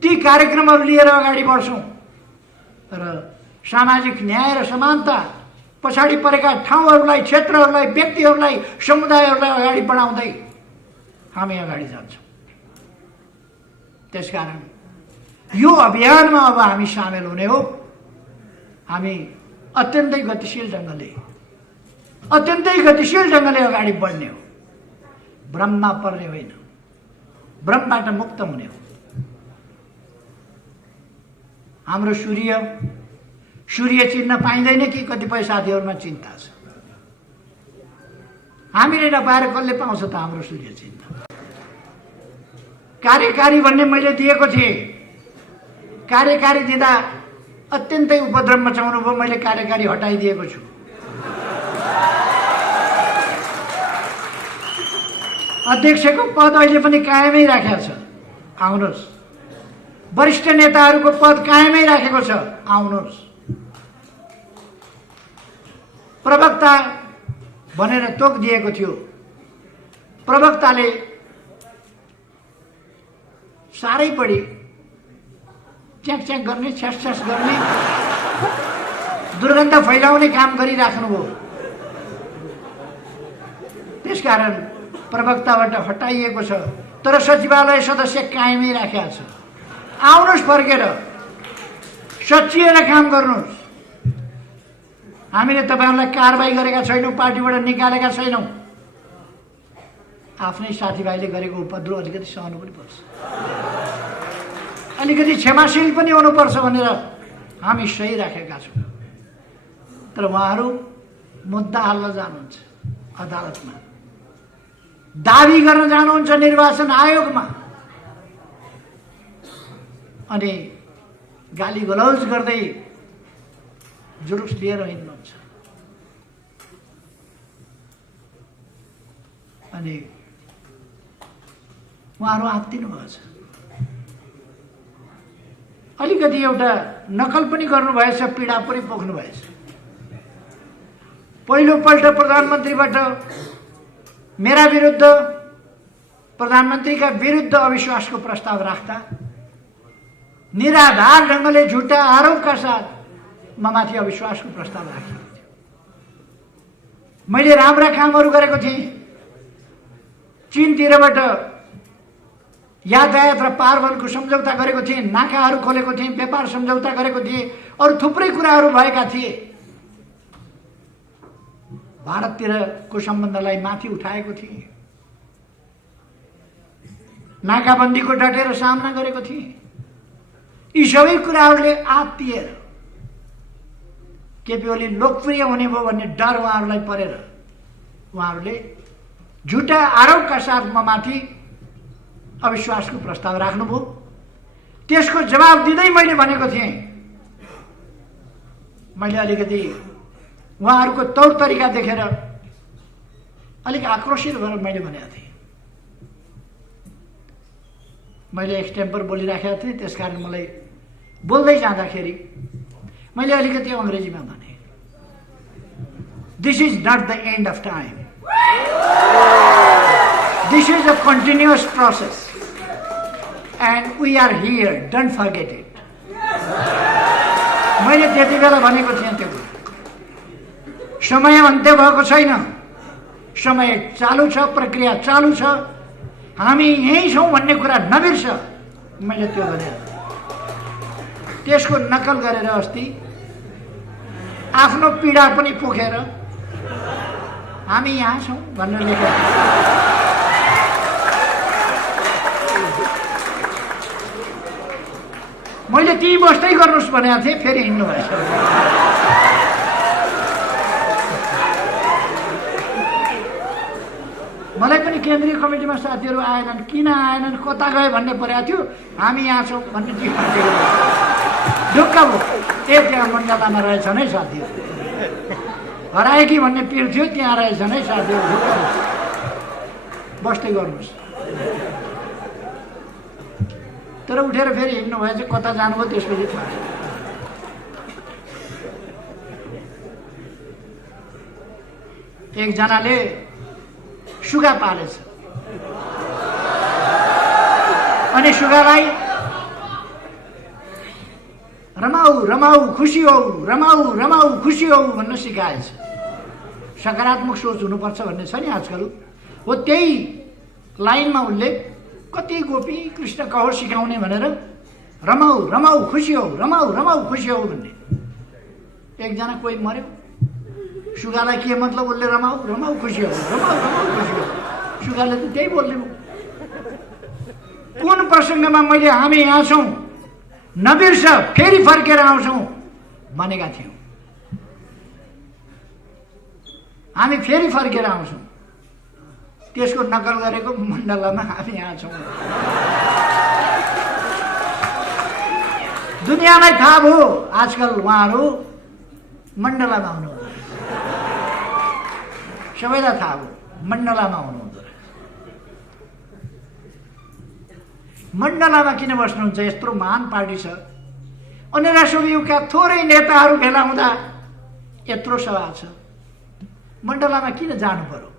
ती कार्यक्रमहरू लिएर अगाडि बढ्छौँ र सामाजिक न्याय र समानता, पछाडि परेका ठाउँहरूलाई, क्षेत्रहरूलाई, व्यक्तिहरूलाई, समुदायहरूलाई अगाडि बढाउँदै हामी अगाडि जान्छौँ। त्यसकारण यो अभियानमा अब हामी सामेल हुने हो। हामी अत्यन्तै गतिशील ढङ्गले अगाडि बढ्ने हो। भ्रममा पर्ने होइन, भ्रमबाट मुक्त हुने हो। हाम्रो सूर्य चिन्न पाइँदैन कि कतिपय साथीहरूमा चिन्ता छ। हामीले नपाएर कसले पाउँछ त हाम्रो सूर्य चिन्ह? कार्यकारी भन्ने मैले दिएको थिएँ। कार्यकारी दिँदा अत्यन्तै उपद्रव मचाउनु भयो। मैले कार्यकारी हटाइदिएको छु। अध्यक्षको पद अहिले पनि कायमै राखेको छ, आउनुहोस्। वरिष्ठ नेताहरूको पद कायमै राखेको छ, आउनुहोस्। प्रवक्ता भनेर तोक दिएको थियो। प्रवक्ताले साह्रै बढी च्याक गर्ने, छ्यास गर्ने, दुर्गन्ध फैलाउने काम गरिराख्नुभयो। त्यसकारण प्रवक्ताबाट हटाइएको छ, तर सचिवालय सदस्य कायमै राखेको छ। आउनुहोस्, फर्केर सचिएर काम गर्नुहोस्। हामीले तपाईहरुलाई कारबाही गरेका छैनौं, पार्टीबाट निकालेका छैनौं। आफ्नै साथीभाइले गरेको उपद्रव अलिकति सहनु पनि पर्छ, अलिकति क्षमाशील पनि हुनुपर्छ भनेर हामी सही राखेका छौं। तर उहाँहरू मुद्दा हाल्न जानुहुन्छ अदालतमा, दाबी गर्न जानुहुन्छ निर्वाचन आयोगमा, अनि गाली गलौज गर्दै जुलुस लिएर हिँड्नुहुन्छ। अनि उहाँहरू आत्तिनु भएको छ। अलिकति एउटा नकल पनि गर्नुभएछ, पीडा पनि पोख्नु भएछ। पहिलोपल्ट प्रधानमन्त्रीबाट मेरा विरुद्ध, प्रधानमन्त्रीका विरुद्ध अविश्वासको प्रस्ताव राख्दा निराधार ढंगले झुटा आरोपका साथ ममाथि अविश्वासको प्रस्ताव राखिएको थियो। मैले राम्रा कामहरू गरेको थिएँ। चीनतिरबाट यातायात र पारवनको सम्झौता गरेको थिएँ, नाकाहरू खोलेको थिएँ, व्यापार सम्झौता गरेको थिएँ, अरू थुप्रै कुराहरू भएका थिए। भारततिरको सम्बन्धलाई माथि उठाएको थिएँ, नाकाबन्दीको डटेर सामना गरेको थिएँ। यी सबै कुराहरूले आत्तिएर केपी ओली लोकप्रिय हुने भयो भन्ने डर उहाँहरूलाई परेर उहाँहरूले झुटा आरोपका साथ ममाथि अविश्वासको प्रस्ताव राख्नुभयो। त्यसको जवाब दिँदै मैले भनेको थिएँ, मैले अलिकति उहाँहरूको तौर तरिका देखेर अलिक आक्रोशित भएर मैले भनेको थिएँ। मैले एक्सटेम्पर बोलिराखेको थिएँ, त्यसकारण मलाई बोल्दै जाँदाखेरि मैले अलिकति अंग्रेजीमा भने, this is not the end of time, this is a continuous process and we are here, don't forget it. मैले त्यति बेला भनेको थिएँ त्यो समय अन्त्य भएको छैन, समय चालू छ, प्रक्रिया चालू छ, हामी यही छौं भन्ने कुरा नबिर्स। मैले त्यो भने त्यसको नकल गरेर अस्ति आफ्नो पीडा पनि पोखेर हामी यहाँ छौं भनेर लेखेको। मैले ती बस्दै गर्नुस् भनेको थिएँ, फेरि हिँड्नु भएछ। केन्द्रीय कमिटीमा साथीहरू आएनन्, किन आएनन्, कता गए भन्ने परेको थियो। हामी यहाँ छौँ भन्ने ढुक्क भयो। त्यहाँ मण्डलामा रहेछन् है साथीहरू, हराए कि भन्ने पिर थियो, त्यहाँ रहेछन् है साथीहरू, ढुक्क भयो। बस्दै गर्नुहोस्। तर उठेर फेरि हिँड्नु भएछ, कता जानुभयो त्यसपछि थाहा छैन। एकजनाले सुगा पालेछ अनि सुगालाई रमाऊ रमाऊ खुसी हौ, रमाऊ रमाऊ खुसी हौ भन्न सिकाएछ। सकारात्मक सोच हुनुपर्छ भन्ने छ नि आजकल। हो त्यही लाइनमा उसले कति गोपी कृष्ण कहो सिकाउने भनेर रमाऊ रमाऊ खुसी हौ, रमाऊ रमाऊ खुसी हौ भन्ने। एकजना कोही मर्यो, सुगालाई के मतलब, उसले रमाऊ रमाऊ खुसी हौ, रमाऊ रमाऊ खुसी हौ। सुगाले त त्यही बोल्ने हो। कुन प्रसङ्गमा मैले हामी यहाँ छौँ, नबिर्स फेरि फर्केर आउँछौँ भनेका थियौँ। हामी फेरि फर्केर आउँछौँ, त्यसको नकल गरेको मण्डलामा हामी यहाँ छौँ। दुनियाँलाई थाहा भयो आजकल उहाँहरू मण्डलामा आउनुहुँदो रहेछ। सबैलाई थाहा भयो मण्डलामा आउनुहुँदो रहेछ। मण्डलामा किन बस्नुहुन्छ? यत्रो महान पार्टी छ, अनेरा सुवियुका थोरै नेताहरू भेला हुँदा यत्रो सभा छ, मण्डलामा किन जानु पर्यो?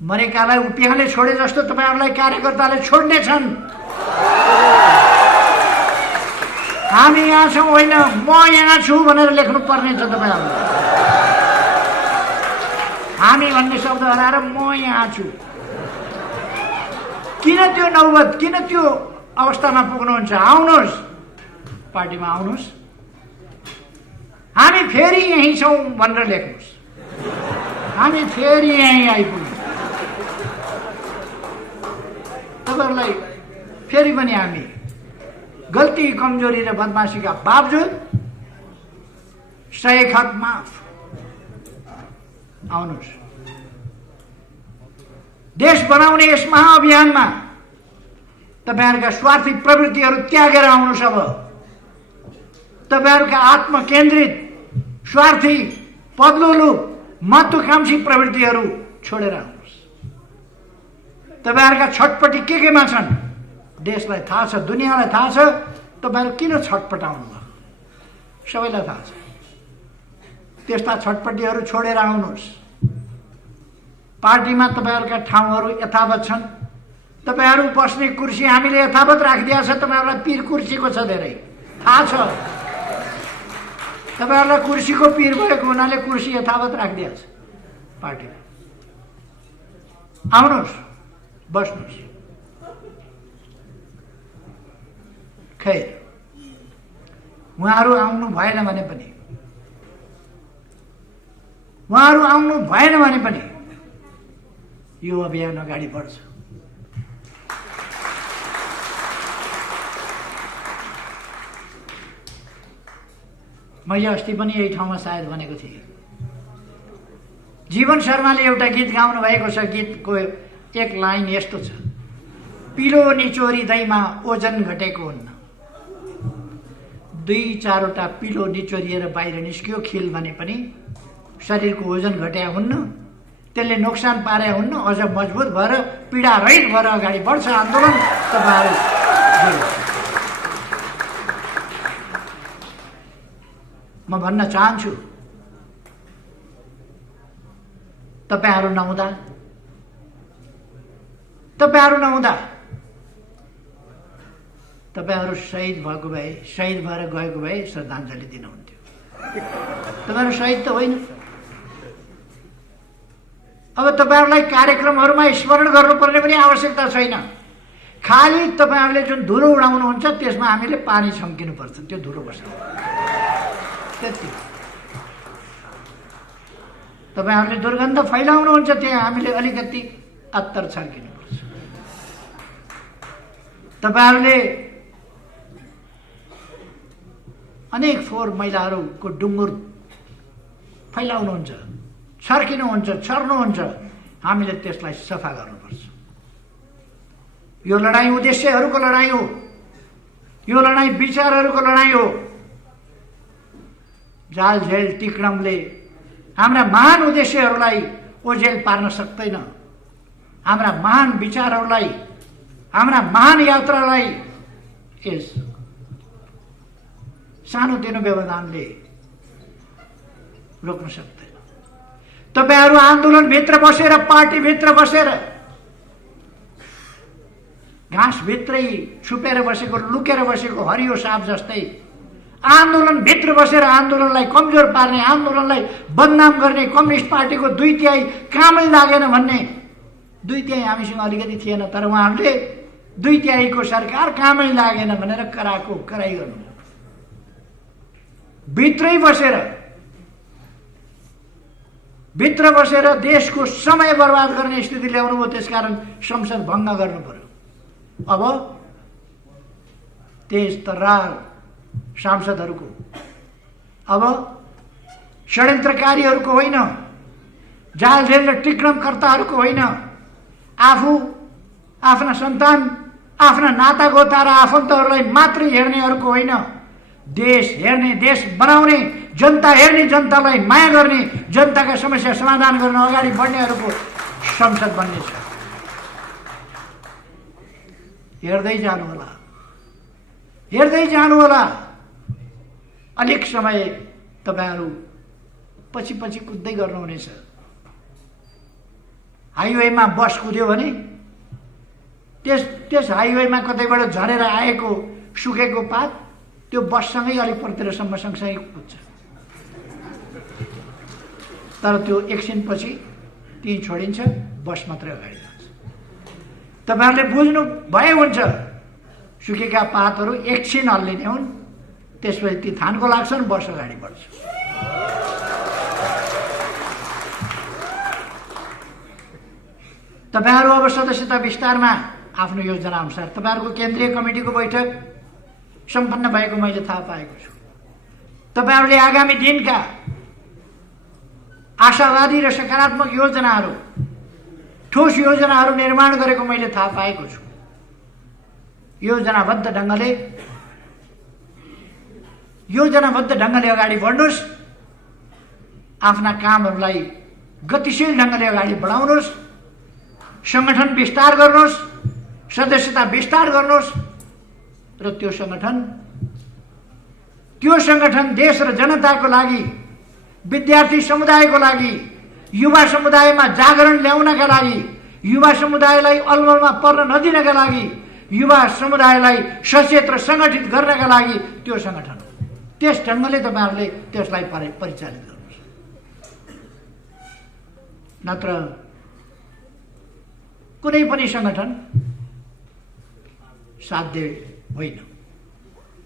मरेकालाई उपियाले छोडे जस्तो तपाईँहरूलाई कार्यकर्ताले छोड्ने छन्। हामी यहाँ छौँ होइन, म यहाँ छु भनेर लेख्नु पर्ने छ तपाईँहरूले। हामी भन्ने शब्द हराएर म यहाँ छु। किन त्यो नौबत, किन त्यो अवस्थामा पुग्नुहुन्छ? आउनुहोस्, पार्टीमा आउनुहोस्, हामी फेरि यहीँ छौँ भनेर लेख्नुहोस्। हामी फेरि यहीँ आइपुग्यौँ। तपाईँहरूलाई फेरि पनि हामी गल्ती कमजोरी र बदमासीका बावजुद 100 खत माफ। आउनुहोस्, देश बनाउने यस महाअभियानमा तपाईँहरूका स्वार्थी प्रवृत्तिहरू त्यागेर आउनुहोस्। अब तपाईँहरूका आत्मकेन्द्रित स्वार्थी पदलोलु महत्त्वाकांक्षी प्रवृत्तिहरू छोडेर आउनुहोस्। तपाईँहरूका छटपटी केमा छन् देशलाई थाहा छ, दुनियाँलाई थाहा छ। तपाईँहरू किन छटपटाउनु भयो सबैलाई थाहा छ। त्यस्ता छटपटीहरू छोडेर आउनुहोस्। पार्टीमा तपाईँहरूका ठाउँहरू यथावत छन्। तपाईँहरू बस्ने कुर्सी हामीले यथावत राखिदिएको छ। तपाईँहरूलाई पीर कुर्सीको छ, धेरै थाहा छ। तपाईँहरूलाई कुर्सीको पीर भएको हुनाले कुर्सी यथावत राखिदिएको छ पार्टीले। आउनुहोस्, बस्नुहोस्। खै उहाँहरू आउनु भएन भने पनि, उहाँहरू आउनु भएन भने पनि यो अभियान अगाडि बढ्छ। मैले अस्ति पनि यही ठाउँमा सायद भनेको थिएँ, जीवन शर्माले एउटा गीत गाउनु भएको छ। गीतको एक लाइन यस्तो छ, पिलो निचोरी दैमा ओजन घटेको हुन्न। 2-4वटा पिलो निचोरिएर बाहिर निस्कियो खिल भने पनि शरीरको ओजन घट्या हुन्न, त्यसले नोक्सान पारे हुन्न। अझ मजबुत भएर पीडा रहित भएर अगाडि बढ्छ आन्दोलन। तपाईँहरू म भन्न चाहन्छु, तपाईँहरू नहुँदा तपाईँहरू शहीद भएको भए, शहीद भएर गएको भए श्रद्धाञ्जली दिनुहुन्थ्यो। तपाईँहरू शहीद त होइन। अब तपाईँहरूलाई कार्यक्रमहरूमा स्मरण गर्नुपर्ने पनि आवश्यकता छैन। खालि तपाईँहरूले जुन धुलो उडाउनुहुन्छ त्यसमा हामीले पानी छम्किनुपर्छ, त्यो धुलो बस्छ त्यति। तपाईँहरूले दुर्गन्ध फैलाउनुहुन्छ, त्यहाँ हामीले अलिकति अत्तर छर्किनुपर्छ। तपाईँहरूले अनेक फोहोर मैलाहरूको डुङ्गुर फैलाउनुहुन्छ, छर्किनुहुन्छ, छर्नुहुन्छ, हामीले त्यसलाई सफा गर्नुपर्छ। यो लडाईँ उद्देश्यहरूको लडाईँ हो, यो लडाईँ विचारहरूको लडाईँ हो। जालझेल टिक्रमले हाम्रा महान उद्देश्यहरूलाई ओझेल पार्न सक्दैन। हाम्रा महान विचारहरूलाई, हाम्रा महान यात्रालाई यस सानोतिनो व्यवधानले रोक्न सक्दैन। तपाईहरू आन्दोलनभित्र बसेर, पार्टीभित्र बसेर, घाँसभित्रै छुपेर बसेको, लुकेर बसेको हरियो साप जस्तै आन्दोलनभित्र बसेर आन्दोलनलाई कमजोर पार्ने, आन्दोलनलाई बदनाम गर्ने, कम्युनिस्ट पार्टीको 2/3 कामै लागेन भन्ने, 2/3 हामीसँग अलिकति थिएन, तर उहाँहरूले 2/3 को सरकार कामै लागेन भनेर कराको कराई गर्नु। भित्र बसेर देशको समय बर्बाद गर्ने स्थिति ल्याउनु भयो। त्यसकारण संसद भङ्ग गर्नु पर्यो। अब तेज तर्रार सांसदहरूको, अब षड्यन्त्रकारीहरूको होइन, जालझेल र टिक्रमकर्ताहरूको होइन, आफू आफ्ना सन्तान, आफ्ना नातागोता र आफन्तहरूलाई मात्रै हेर्नेहरूको होइन, देश हेर्ने, देश बनाउने, जनता हेर्ने, जनतालाई माया गर्ने, जनताका समस्या समाधान गर्न अगाडि बढ्नेहरूको संसद बन्नेछ। हेर्दै जानुहोला, हेर्दै जानुहोला। अलिक समय तपाईहरू पछि पछि कुद्दै गर्नुहुनेछ। हाइवेमा बस कुद्यो भने त्यस हाइवेमा कतैबाट झरेर आएको सुकेको पात त्यो बससँगै अलिक परतिरसम्म सँगसँगै कुद्छ। तर त्यो एकछिनपछि ती छोडिन्छ, बस मात्रै अगाडि जान्छ। तपाईहरूले बुझ्नु भए हुन्छ, सुकेका पातहरू एकछिन हल्लिने हुन्, त्यसपछि ती थानको लाग्छन्, बस अगाडि बढ्छ। तपाईहरू अब सदस्यता विस्तारमा आफ्नो योजना अनुसार तपाईहरूको केन्द्रीय कमिटीको बैठक सम्पन्न भएको मैले थाहा पाएको छु। तपाईहरूले आगामी दिनका आशावादी र सकारात्मक योजनाहरू, ठोस योजनाहरू निर्माण गरेको मैले थाहा पाएको छु। योजनाबद्ध ढङ्गले अगाडि बढ्नुहोस्, आफ्ना कामहरूलाई गतिशील ढङ्गले अगाडि बढाउनुहोस्, संगठन विस्तार गर्नुहोस्, सदस्यता विस्तार गर्नुहोस् र त्यो संगठन देश र जनताको लागि, विद्यार्थी समुदायको लागि, युवा समुदायमा जागरण ल्याउनका लागि, युवा समुदायलाई अलमलमा पर्न नदिनका लागि, युवा समुदायलाई सचेत र सङ्गठित गर्नका लागि त्यो संगठन, त्यस ढङ्गले तपाईहरूले त्यसलाई परिचालित गर्नुहोस्। नत्र कुनै पनि संगठन साध्य होइन।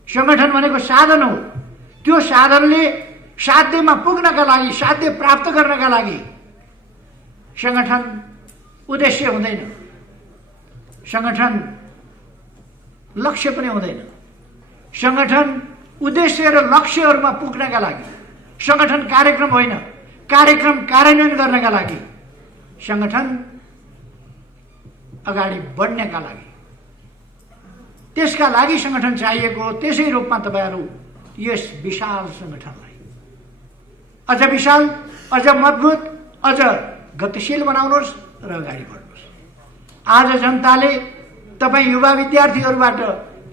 संगठन भनेको साधन हो। त्यो साधनले साध्यमा पुग्नका लागि, साध्य प्राप्त गर्नका लागि संगठन उद्देश्य हुँदैन, संगठन लक्ष्य पनि हुँदैन। संगठन उद्देश्य र लक्ष्यहरूमा पुग्नका लागि, संगठन कार्यक्रम होइन, कार्यक्रम कार्यान्वयन गर्नका लागि, संगठन अगाडि बढ्नका लागि, त्यसका लागि संगठन चाहिएको। त्यसै रूपमा तपाईहरू यस विशाल संगठनलाई अझ विशाल, अझ मजबुत, अझ गतिशील बनाउनुहोस् र अगाडि बढ्नुहोस्। आज जनताले तपाईँ युवा विद्यार्थीहरूबाट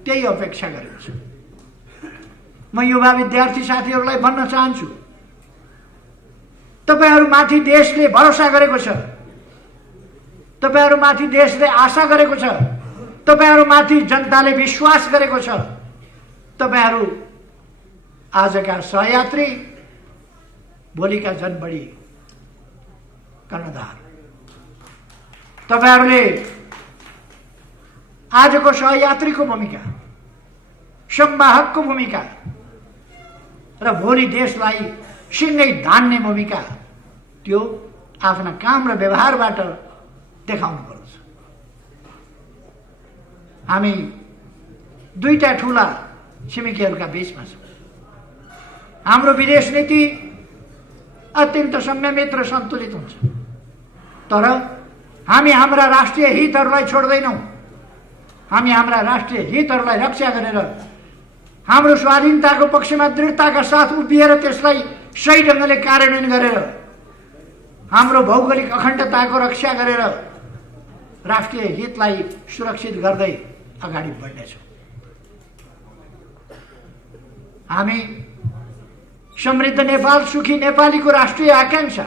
त्यही अपेक्षा गरेको छ। म युवा विद्यार्थी साथीहरूलाई भन्न चाहन्छु, तपाईहरूमाथि देशले भरोसा गरेको छ, तपाईहरूमाथि देशले आशा गरेको छ, तपाईहरूमाथि जनताले विश्वास गरेको छ। तपाईहरू आजका सहयात्री, भोलिका जनबढी कर्णधार। तपाईहरूले आजको सहयात्रीको भूमिका, संवाहकको भूमिका र भोलि देशलाई सिँगै धान्ने भूमिका त्यो आफ्ना काम र व्यवहारबाट देखाउनु पर्छ। हामी दुईटा ठूला छिमेकीहरूका बीचमा छौँ। हाम्रो विदेश नीति अत्यन्त संयमित र सन्तुलित हुन्छ। तर हामी हाम्रा राष्ट्रिय हितहरूलाई छोड्दैनौँ। हामी हाम्रा राष्ट्रिय हितहरूलाई रक्षा गरेर हाम्रो स्वाधीनताको पक्षमा दृढताका साथ उभिएर त्यसलाई सही ढङ्गले कार्यान्वयन गरेर हाम्रो भौगोलिक अखण्डताको रक्षा गरेर राष्ट्रिय हितलाई सुरक्षित गर्दै अगाडि बढ्नेछौँ। हामी समृद्ध नेपाल, सुखी नेपालीको राष्ट्रिय आकांक्षा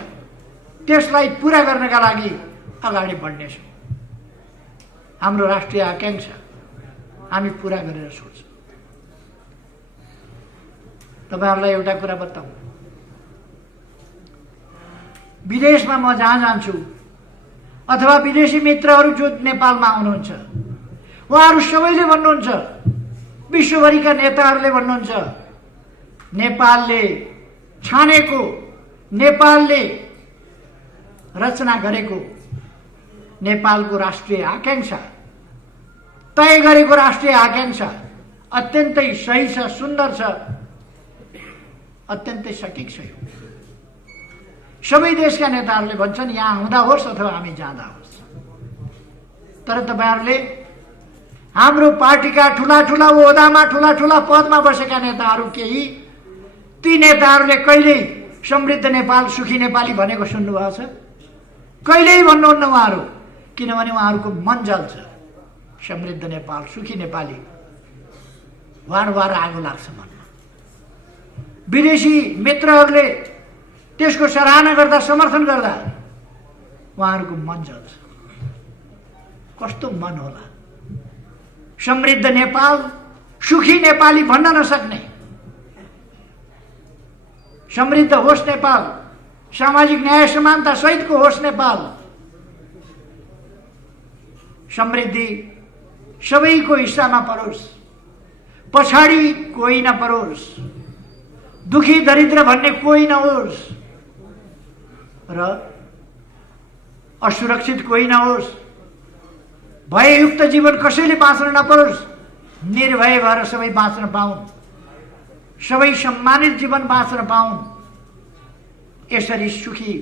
त्यसलाई पूरा गर्नका लागि अगाडि बढ्नेछौँ। हाम्रो राष्ट्रिय आकांक्षा हामी पूरा गरेर छोड्छौँ। तपाईहरुलाई एउटा कुरा बताऊँ, विदेशमा म जहाँ जान्छु अथवा विदेशी मित्रहरू जो नेपालमा आउनुहुन्छ, उहाँहरू सबैले भन्नुहुन्छ, विश्वभरिका नेताहरूले भन्नुहुन्छ, नेपालले छानेको, नेपालले रचना गरेको नेपालको राष्ट्रिय आकांक्षा, तय गरेको राष्ट्रिय आकांक्षा अत्यन्तै सही छ, सुन्दर छ, अत्यन्तै सठिक छ। सबै देशका नेताहरूले भन्छन् यहाँ आउँदा होस् अथवा हामी जाँदा होस्। तर तपाईहरुले हाम्रो पार्टीका ठूला ठूला ओहदामा, ठूला ठूला पदमा बसेका नेताहरू केही, ती नेताहरूले कहिल्यै समृद्ध नेपाल, सुखी नेपाली भनेको सुन्नुभएको छ? कहिल्यै भन्नुहुन्न उहाँहरू, किनभने उहाँहरूको मन जल्छ। समृद्ध नेपाल, सुखी नेपाली वारवार आगो लाग्छ मनमा। विदेशी मित्रहरूले त्यसको सराहना गर्दा, समर्थन गर्दा उहाँहरूको मन जल्छ। कस्तो मन होला? समृद्ध नेपाल, सुखी नेपाली भन्न नसक्ने, समृद्ध होस् नेपाल, सामाजिक न्याय समानता सहितको होस् नेपाल, समृद्धि सबैको हिस्सामा परोस्, पछाडि कोही नपरोस्, दुखी दरिद्र भन्ने कोही नहोस् र असुरक्षित कोही नहोस्, भययुक्त जीवन कसैले बाँच्न नपरोस्, निर्भय भएर सबै बाँच्न पाउन्, सबै सम्मानित जीवन बाँच्न पाउन्। यसरी सुखी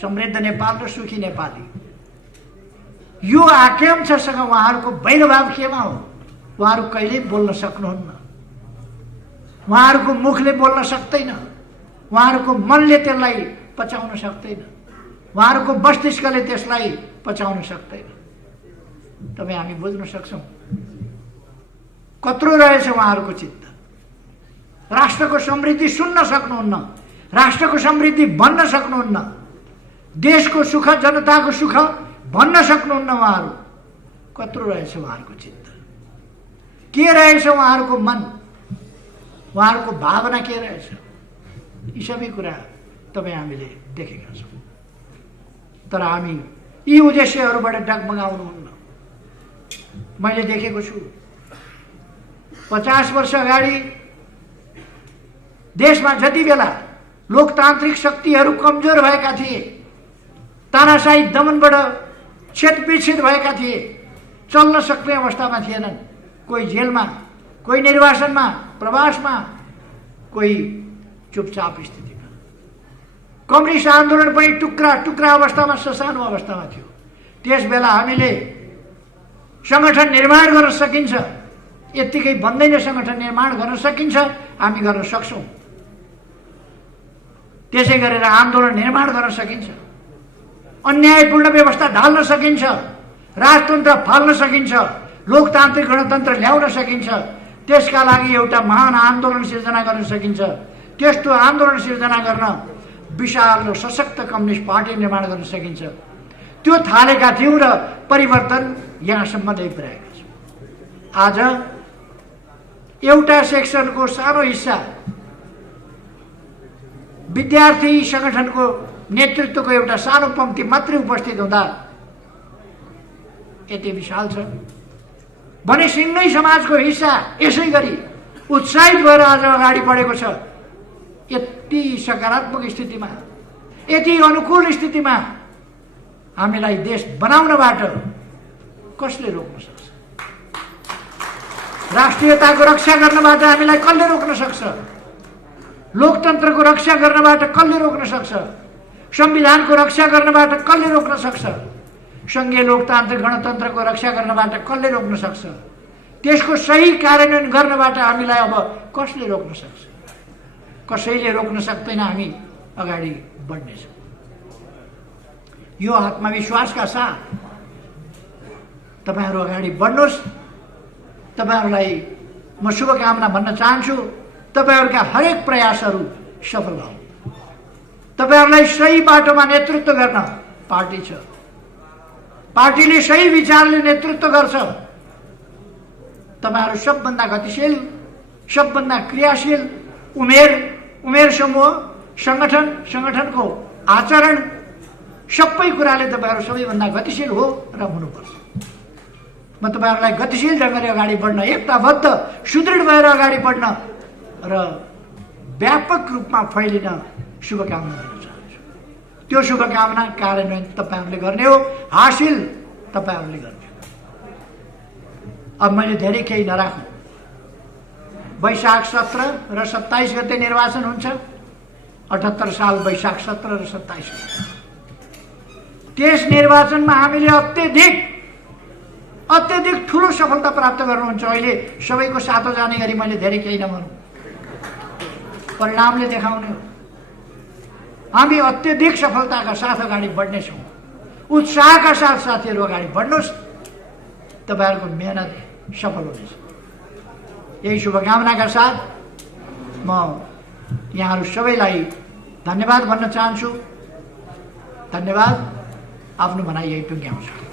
समृद्ध नेपाल र सुखी नेपाली, यो आकांक्षासँग उहाँहरूको वैरभाव केमा हो? उहाँहरू कहिल्यै बोल्न सक्नुहुन्न, उहाँहरूको मुखले बोल्न सक्दैन, उहाँहरूको मनले त्यसलाई पचाउन सक्दैन, उहाँहरूको मस्तिष्कले त्यसलाई पचाउन सक्दैन। तपाईँ हामी बुझ्न सक्छौँ कत्रो रहेछ उहाँहरूको चित्त। राष्ट्रको समृद्धि सुन्न सक्नुहुन्न, राष्ट्रको समृद्धि भन्न सक्नुहुन्न, देशको सुख, जनताको सुख भन्न सक्नुहुन्न। उहाँहरू कत्रो रहेछ उहाँहरूको चित्त, के रहेछ उहाँहरूको मन, उहाँहरूको भावना के रहेछ, यी सबै कुरा तपाईँ हामीले देखेका छौँ। तर हामी यी उद्देश्यहरूबाट डगमगाउनुहुन्न। मैले देखेको छु 50 वर्ष अगाडि देशमा जति बेला लोकतान्त्रिक शक्तिहरू कमजोर भएका थिए, तानाशाही दमनबाट छेदविच्छेद भएका थिए, चल्न सक्ने अवस्थामा थिएनन्, कोही जेलमा, कोही निर्वासनमा, प्रवासमा, कोही चुपचाप स्थितिमा। कम्युनिस्ट आन्दोलन पनि टुक्रा टुक्रा अवस्थामा, ससानो अवस्थामा थियो। त्यस बेला हामीले संगठन निर्माण गर्न सकिन्छ, यत्तिकै बन्दैन, संगठन निर्माण गर्न सकिन्छ, हामी गर्न सक्छौँ। त्यसै गरेर आन्दोलन निर्माण गर्न सकिन्छ, अन्यायपूर्ण व्यवस्था ढाल्न सकिन्छ, राजतन्त्र फाल्न सकिन्छ, लोकतान्त्रिक गणतन्त्र ल्याउन सकिन्छ। त्यसका लागि एउटा महान आन्दोलन सिर्जना गर्न सकिन्छ। त्यस्तो आन्दोलन सिर्जना गर्न विशाल र सशक्त कम्युनिस्ट पार्टी निर्माण गर्न सकिन्छ। त्यो थालेका थियौँ र परिवर्तन यहाँसम्म ल्याइपुर्याएका छौँ। आज एउटा सेक्सनको सानो हिस्सा विद्यार्थी संगठनको नेतृत्वको एउटा सानो पंक्ति मात्रै उपस्थित हुँदा यति विशाल छ भने सिंगै समाजको हिस्सा यसै गरी उत्साहित भएर आज अगाडि बढेको छ। यति सकारात्मक स्थितिमा, यति अनुकूल स्थितिमा हामीलाई देश बनाउनबाट कसले रोक्न सक्छ? राष्ट्रियताको रक्षा गर्नबाट हामीलाई कसले रोक्न सक्छ? लोकतन्त्रको रक्षा गर्नबाट कसले रोक्न सक्छ? संविधानको रक्षा गर्नबाट कसले रोक्न सक्छ? संघीय लोकतान्त्रिक गणतन्त्रको रक्षा गर्नबाट कसले रोक्न सक्छ? त्यसको सही कार्यान्वयन गर्नबाट हामीलाई अब कसले रोक्न सक्छ? कसैले रोक्न सक्दैन। हामी अगाडि बढ्नेछौँ। यो आत्मविश्वासका साथ तपाईहरु अगाडि बढ्नुहोस्। तपाईहरुलाई म शुभकामना भन्न चाहन्छु। तपाईहरुका हरेक प्रयासहरू सफल होस्। तपाईहरुलाई सही बाटोमा नेतृत्व गर्न पार्टी छ। पार्टीले सही विचारले नेतृत्व गर्छ। तपाईहरु सबभन्दा गतिशील, सबभन्दा क्रियाशील, उमेर समूह, संगठनको आचरण सबै कुराले तपाईहरु सबैभन्दा गतिशील हो र हुनुपर्छ। म तपाईहरुलाई गतिशील ढंगले अगाडि बढ्न, एकताबद्ध, सुदृढ भएर अगाडि बढ्न र व्यापक रूपमा फैलिन शुभकामना दिन चाहन्छु। त्यो शुभकामना कार्यान्वयन तपाईहरुले गर्ने हो, हासिल तपाईहरुले गर्ने हो। अब मैले धेरै केही नराखौं। वैशाख 17 र 27 गते निर्वाचन हुन्छ। 78 साल वैशाख 17 र 27 गते। त्यस निर्वाचनमा हामीले अत्यधिक ठूलो सफलता प्राप्त गर्नुहुन्छ। अहिले सबैको सातो जाने गरी मैले धेरै केही नभनौं, परिणामले देखाउने हो। हामी अत्यधिक सफलताका साथ अगाडि बढ्नेछौँ। उत्साहका साथ साथीहरू अगाडि बढ्नुहोस्। तपाईहरुको मेहनत सफल हुनेछ। यही शुभकामनाका साथ म यहाँहरू सबैलाई धन्यवाद भन्न चाहन्छु। धन्यवाद। आफ्नो भनाइ यही टुङ्ग्याउँछु।